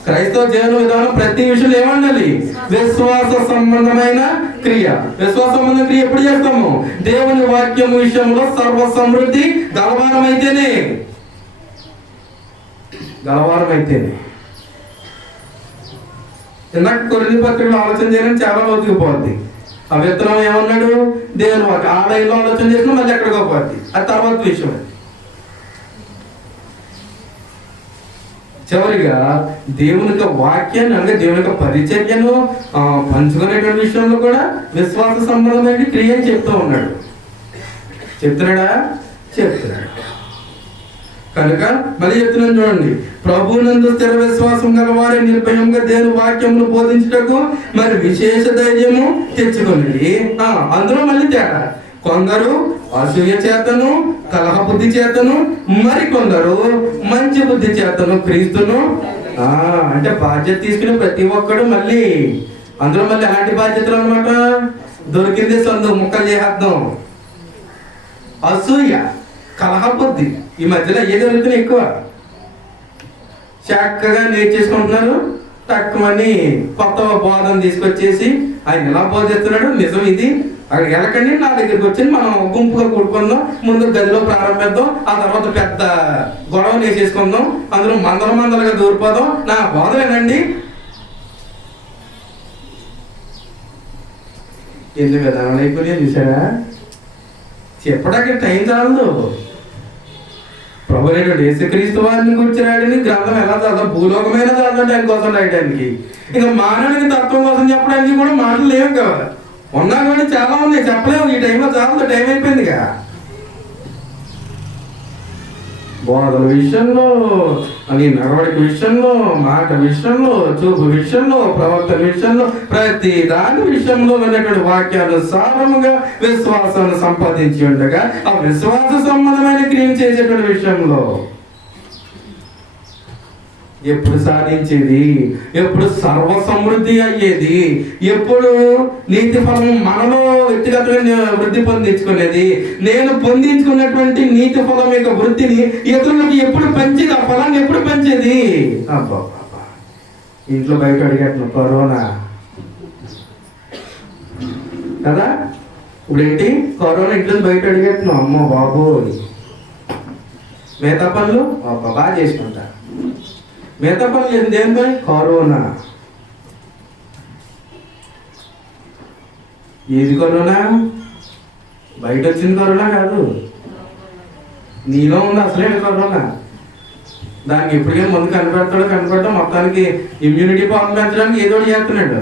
క్రైస్తవ జీవన విధానం ప్రతి విషయంలో ఏముండాలి? విశ్వాస సంబంధమైన క్రియ. విశ్వాస సంబంధమైన క్రియ ఎప్పుడు చేస్తాము? దేవుని వాక్యం విషయంలో సర్వ సమృద్ధి గలవారమైతేనే. ఇందాక కొరింథీ పత్రికలో ఆలోచన చేయడం చాలా లోతుకు పోద్ది. ఆ విత్తనం ఏమన్నాడు? దేవుని వాక్యం. ఆ లైన్లో ఆలోచన చేసినా మళ్ళీ ఎక్కడికో పోద్ది, అది తర్వాత విషయం. చివరిగా దేవుని యొక్క వాక్యాన్ని అనగా దేవుని యొక్క పరిచర్యను పంచుకునేటువంటి విషయంలో కూడా విశ్వాస సంబంధమైన క్రియ అని చెప్తూ ఉన్నాడు. చెప్తున్నాడా? చెప్తున్నాడు. కనుక మళ్ళీ చెప్తున్నాను చూడండి, ప్రభునందు స్థిర విశ్వాసం గలవారే నిర్భయంగా దేవుని వాక్యమును బోధించుటకు మరి విశేష ధైర్యము తెచ్చుకుని. అందులో మళ్ళీ తేడా, కొందరు అసూయ చేతను కలహ బుద్ధి చేతను, మరి కొందరు మంచి బుద్ధి చేతను క్రీస్తును. అంటే బాధ్యత తీసుకుని ప్రతి ఒక్కడు మళ్ళీ అందులో మళ్ళీ అలాంటి బాధ్యతలు అనమాట. దొరికింది సందు ముక్కలు చేసేద్దాం. అసూయ, కలహ బుద్ధి, ఈ మధ్యలో ఏ జరుగుతున్నాయి ఎక్కువ. చక్కగా నేర్చేసుకుంటున్నారు, తక్కువని కొత్త బోధన తీసుకొచ్చేసి ఆయన ఎలా బోధిస్తున్నాడు, నిజం ఇది, అక్కడికి వెళ్ళకండి, నా దగ్గరికి వచ్చి మనం గుంపుగా కూడుకుందాం, ముందు గదిలో ప్రారంభిద్దాం, ఆ తర్వాత పెద్ద గొడవ వేసేసుకుందాం, అందులో మందలుగా దూరిపోదాం, నా బోధ వినండి. ఎందుకు విధానం అయిపోయి చూసారా? చెప్పడానికి టైం చాలదు. ప్రభువైనటువంటి యేసుక్రీస్తు వారిని గురించి రాయడానికి గ్రంథం ఎలా చదవ భూలోకమైన చదవడం ఆయన కోసం రాయడానికి, ఇంకా మానవునికి తత్వం కోసం చెప్పడానికి కూడా మాటలు లేవు కదా. ఉన్నా కూడా చాలా ఉన్నాయి, చెప్పలేము. ఈ టైంలో చాలా టైం అయిపోయిందిగా. బోధల విషయంలో, నీ నడవడిక విషయంలో, మాట విషయంలో, చూపు విషయంలో, ప్రవర్తన విషయంలో, ప్రతి దాని విషయంలో ఉన్నటువంటి వాక్యానుసారముగా విశ్వాసాన్ని సంపాదించి ఉండగా ఆ విశ్వాస సంబంధమైన క్రియ చేసేటువంటి విషయంలో ఎప్పుడు సాధించేది, ఎప్పుడు సర్వ సమృద్ధి అయ్యేది, ఎప్పుడు నీతి ఫలం మనలో వ్యక్తిగతంగా వృద్ధి పొందించుకునేది, నేను పొందించుకున్నటువంటి నీతి ఫలం యొక్క వృద్ధిని ఇతరులకు ఎప్పుడు పంచేది, ఆ ఫలాన్ని ఎప్పుడు పంచేది. అబ్బా ఇంట్లో బయట అడిగట్ను కరోనా కదా, ఇప్పుడేంటి కరోనా ఇంట్లో బయట అడిగట్ను, అమ్మో బాబోయ్. మిగతా పనులు బాగా చేసుకుంటా, మిగతా పనులు ఏంటంటే కరోనా. ఏది కరోనా? బయట వచ్చింది కరోనా కాదు, నీలో ఉంది అసలే కరోనా. దానికి ఎప్పటికైనా ముందు కనపడడం మొత్తానికి ఇమ్యూనిటీ పవర్ పెంచడానికి ఏదో చేస్తున్నాడు.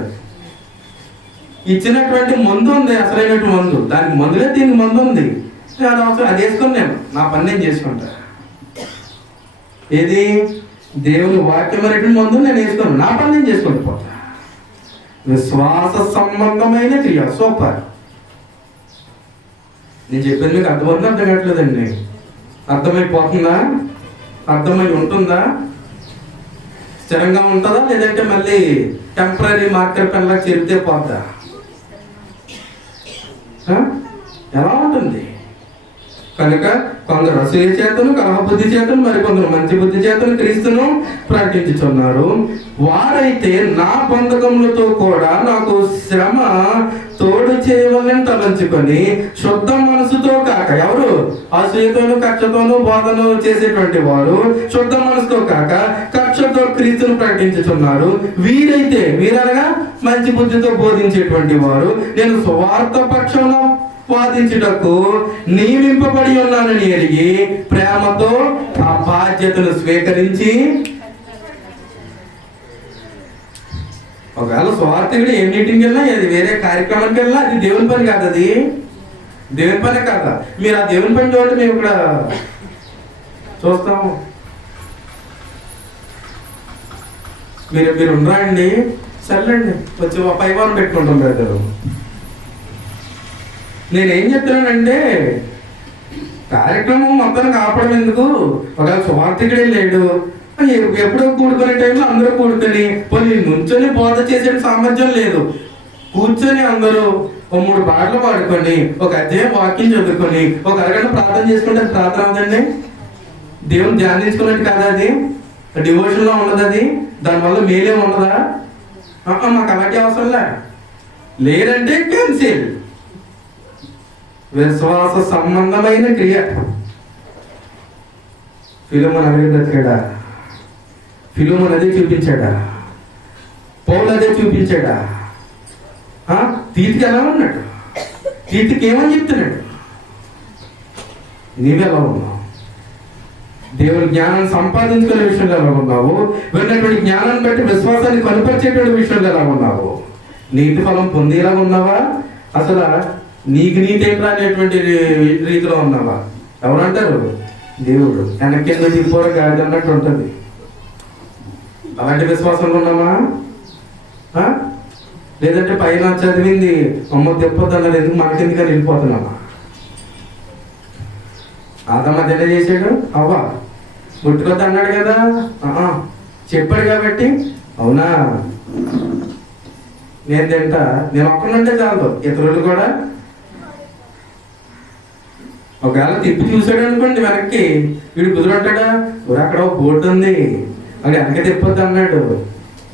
ఇచ్చినటువంటి మందు ఉంది, అసలైనటువంటి మందు. దానికి మందులే దీనికి మందు ఉంది. అది అవసరం, అది వేసుకొని నేను నా పని నేను చేసుకుంటా. ఏది? దేవుని వాక్యం అనేటువంటి మందు నేను వేసుకోను, నా పని నేను చేసుకుంటూ పోతా. విశ్వాస సంబంధమైన క్రియ. సూపర్. నేను చెప్పేది మీకు అర్థమవుతుందా, అర్థం కావట్లేదండి? అర్థమైపోతుందా? అర్థమై ఉంటుందా? స్థిరంగా ఉంటుందా, లేదంటే మళ్ళీ టెంపరీ మార్కెట్ పెన్లా చెరితే పోద్దా? ఎలా ఉంటుంది? కనుక కొందరు అసూయ చేతను, కలహ బుద్ధి చేతను, మరి కొందరు మంచి బుద్ధి చేతను క్రీస్తును ప్రకటించుచున్నారు. వారైతే నా బంధకములతో కూడా నాకు శ్రమ తోడు చేయవాలని తలంచుకొని శుద్ధ మనసుతో కాక, ఎవరు అసూయతోను కక్షతోను బోధను చేసేటువంటి వారు శుద్ధ మనసుతో కాక కక్షతో క్రీస్తును ప్రకటించుచున్నారు. వీరైతే, వీరనగా మంచి బుద్ధితో బోధించేటువంటి వారు, నేను సువార్త పక్షంలో వాదించుటకు నియమింపబడి ఉన్నానని ఎరిగి ప్రేమతో ఆ బాధ్యతను స్వీకరించి, ఒకవేళ స్వార్థకుడు ఏ మీటింగ్కి వెళ్ళినా, అది వేరే కార్యక్రమానికి వెళ్ళినా అది దేవుని పని కాదు, అది దేవుని పనే కాదా. మీరు ఆ దేవుని పని చూడండి, మేము ఇక్కడ చూస్తాము. మీరు ఉండరా అండి? సర్లేండి, వచ్చి పైవారం పెట్టుకుంటాం బ్రదరు. నేనేం చెప్తున్నానంటే, కార్యక్రమం మొత్తం కాపాడడం ఎందుకు? ఒకవేళ సువార్థికుడే లేడు, ఎప్పుడో కూడుకునే టైంలో అందరూ కూడుకొని పోనీ నుంచొని బోధ చేసే సామర్థ్యం లేదు, కూర్చొని అందరూ ఓ 3 పాటలు పాడుకొని, ఒక అధ్యాయం వాక్యం చదువుకొని, ఒక అరగంట ప్రార్థన చేసుకుంటే అది ప్రార్థన అవుదండి? దేవుని ధ్యానించుకున్నట్టు కదా అది? డివోషన్లో ఉండదు అది? దానివల్ల మేలే ఉండదా? మాకు అలాంటి అవసరంలే. లేదంటే క్యాన్సిల్. విశ్వాస సంబంధమైన క్రియ. ఫిలోమోను అదే బ్రతికాడా? ఫిలోమోను అదే చూపించాడా? పౌలు అదే చూపించాడా? తీతికి ఎలా ఉన్నాడు? తీతికి ఏమని చెప్తున్నాడు? నీవెలా ఉన్నావు? దేవుని జ్ఞానాన్ని సంపాదించుకునే విషయంలో ఎలా ఉన్నావు? విన్నటువంటి జ్ఞానాన్ని బట్టి విశ్వాసాన్ని కనుపరిచేటువంటి విషయంలో ఎలా ఉన్నావు? నీతి ఫలం పొందేలా ఉన్నావా? అసలు నీకు నీతి ఏంట్రా అనేటువంటి రీతిలో ఉన్నావా? ఎవరంటారు? దేవుడు వెనక్కి ఎందుకు తిప్పోరా గాడి అన్నట్టు ఉంటుంది. అలాంటి విశ్వాసంలో ఉన్నామా? లేదంటే పైన చదివింది అమ్మ తిప్పొద్దు అన్నది ఎందుకు మనకెందుకని వెళ్ళిపోతున్నామా? ఆదమ్మ తిన్న చేసాడు, అవ్వ ముట్టుకొద్దు అన్నాడు కదా, చెప్పాడు కాబట్టి అవునా నేను తింటా, నేను ఒక్కనంటే చాలు, ఇతరులు కూడా. ఒకవేళ తిప్పి చూసాడు అనుకోండి వెనక్కి, వీడు కుదురంటాడా? అక్కడ బోర్డు ఉంది, అక్కడ వెనక తిప్పొద్దు అన్నాడు,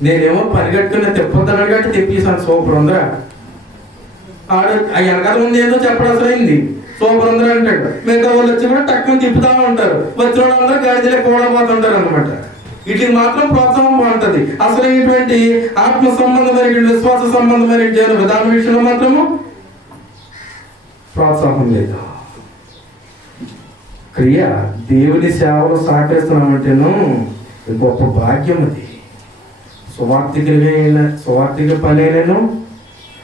నేనేమో పరిగెట్టుకుని తిప్పొద్దు అన్నాడు కాబట్టి తిప్పేసాను, సూపర్ ఉందిరా. ఆడు ఆ వెనకాల ఉంది ఏదో చెప్పడం అసలైంది, సూపర్ ఉందిరా అంటాడు. మిగతా వాళ్ళు వచ్చి కూడా టక్కుని తిప్పుతా ఉంటారు, వచ్చిన వాళ్ళందరూ గాడిదలే కూడబోతుంటారు అనమాట. వీటికి మాత్రం ప్రోత్సాహం బాగుంటుంది. అసలైనటువంటి ఆత్మ సంబంధమైన విశ్వాస సంబంధమైన విధానం విషయంలో మాత్రము ప్రోత్సాహం లేదు. క్రియ, దేవుని సేవలో సహకరిస్తున్నామంటేను గొప్ప భాగ్యం అది. సువార్థిక పనేనను,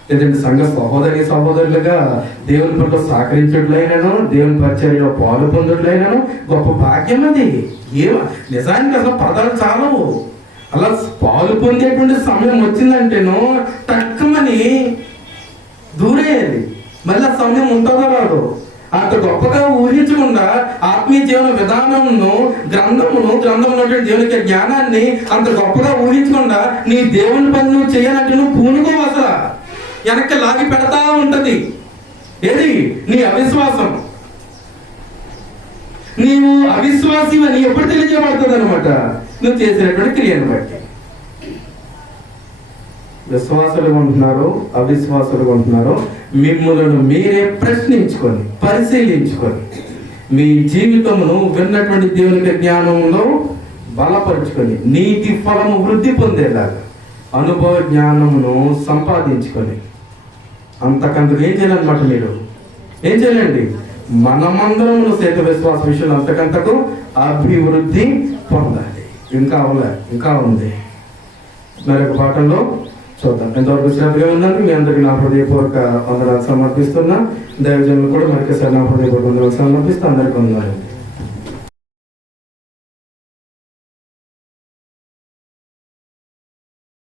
లేదంటే సంఘ సహోదరులుగా దేవుని పట్ల సహకరించట్లయినను, దేవుని పరిచర్యలో పాలు పొందట్లయినను గొప్ప భాగ్యం అది. నిజానికి అసలు పదాలు చాలవు. అలా పాలు పొందేటువంటి సమయం వచ్చిందంటేను తక్కువని దూరేయాలి. మళ్ళీ ఆ సమయం ఉంటుందో రాదు. అంత గొప్పగా ఊహించకుండా ఆత్మీయ జీవన విధానమును, గ్రంథంలో దేవుని జ్ఞానాన్ని అంత గొప్పగా ఊహించకుండా నీ దేవుని పని నువ్వు చేయాలంటే నువ్వు పూనుకో అసలు వెనక్కి లాగి పెడతా ఉంటది. ఏది? నీ అవిశ్వాసం. నీవు అవిశ్వాసి అని ఎప్పుడు తెలియజేయబడుతుంది అనమాట, నువ్వు చేసినటువంటి క్రియను బట్టి. విశ్వాసులుగా ఉంటున్నారు, అవిశ్వాసులుగా ఉంటున్నారు, మిమ్మల్ని మీరే ప్రశ్నించుకొని పరిశీలించుకొని మీ జీవితమును విన్నటువంటి దేవుని జ్ఞానంలో బలపరుచుకొని నీతి ఫలము వృద్ధి పొందేలాగా అనుభవ జ్ఞానమును సంపాదించుకొని అంతకంతకు ఏం చేయాలన్నమాట, మీరు ఏం చేయాలండి, మనమందరము సేత విశ్వాస విషయంలో అంతకంతకు అభివృద్ధి పొందాలి. ఇంకా ఉంది. మరొక పాఠంలో చూద్దాం. ఎంతవరకు శ్రద్ధగా ఉన్నాను. మీ అందరికీ నా హృదయపూర్వక వందనాలు సమర్పిస్తున్నా. దైవజనులు కూడా మరొకసారి నా హృదయపూర్వక వందనాలు సమర్పిస్తూ అందరికీ వందనాలు.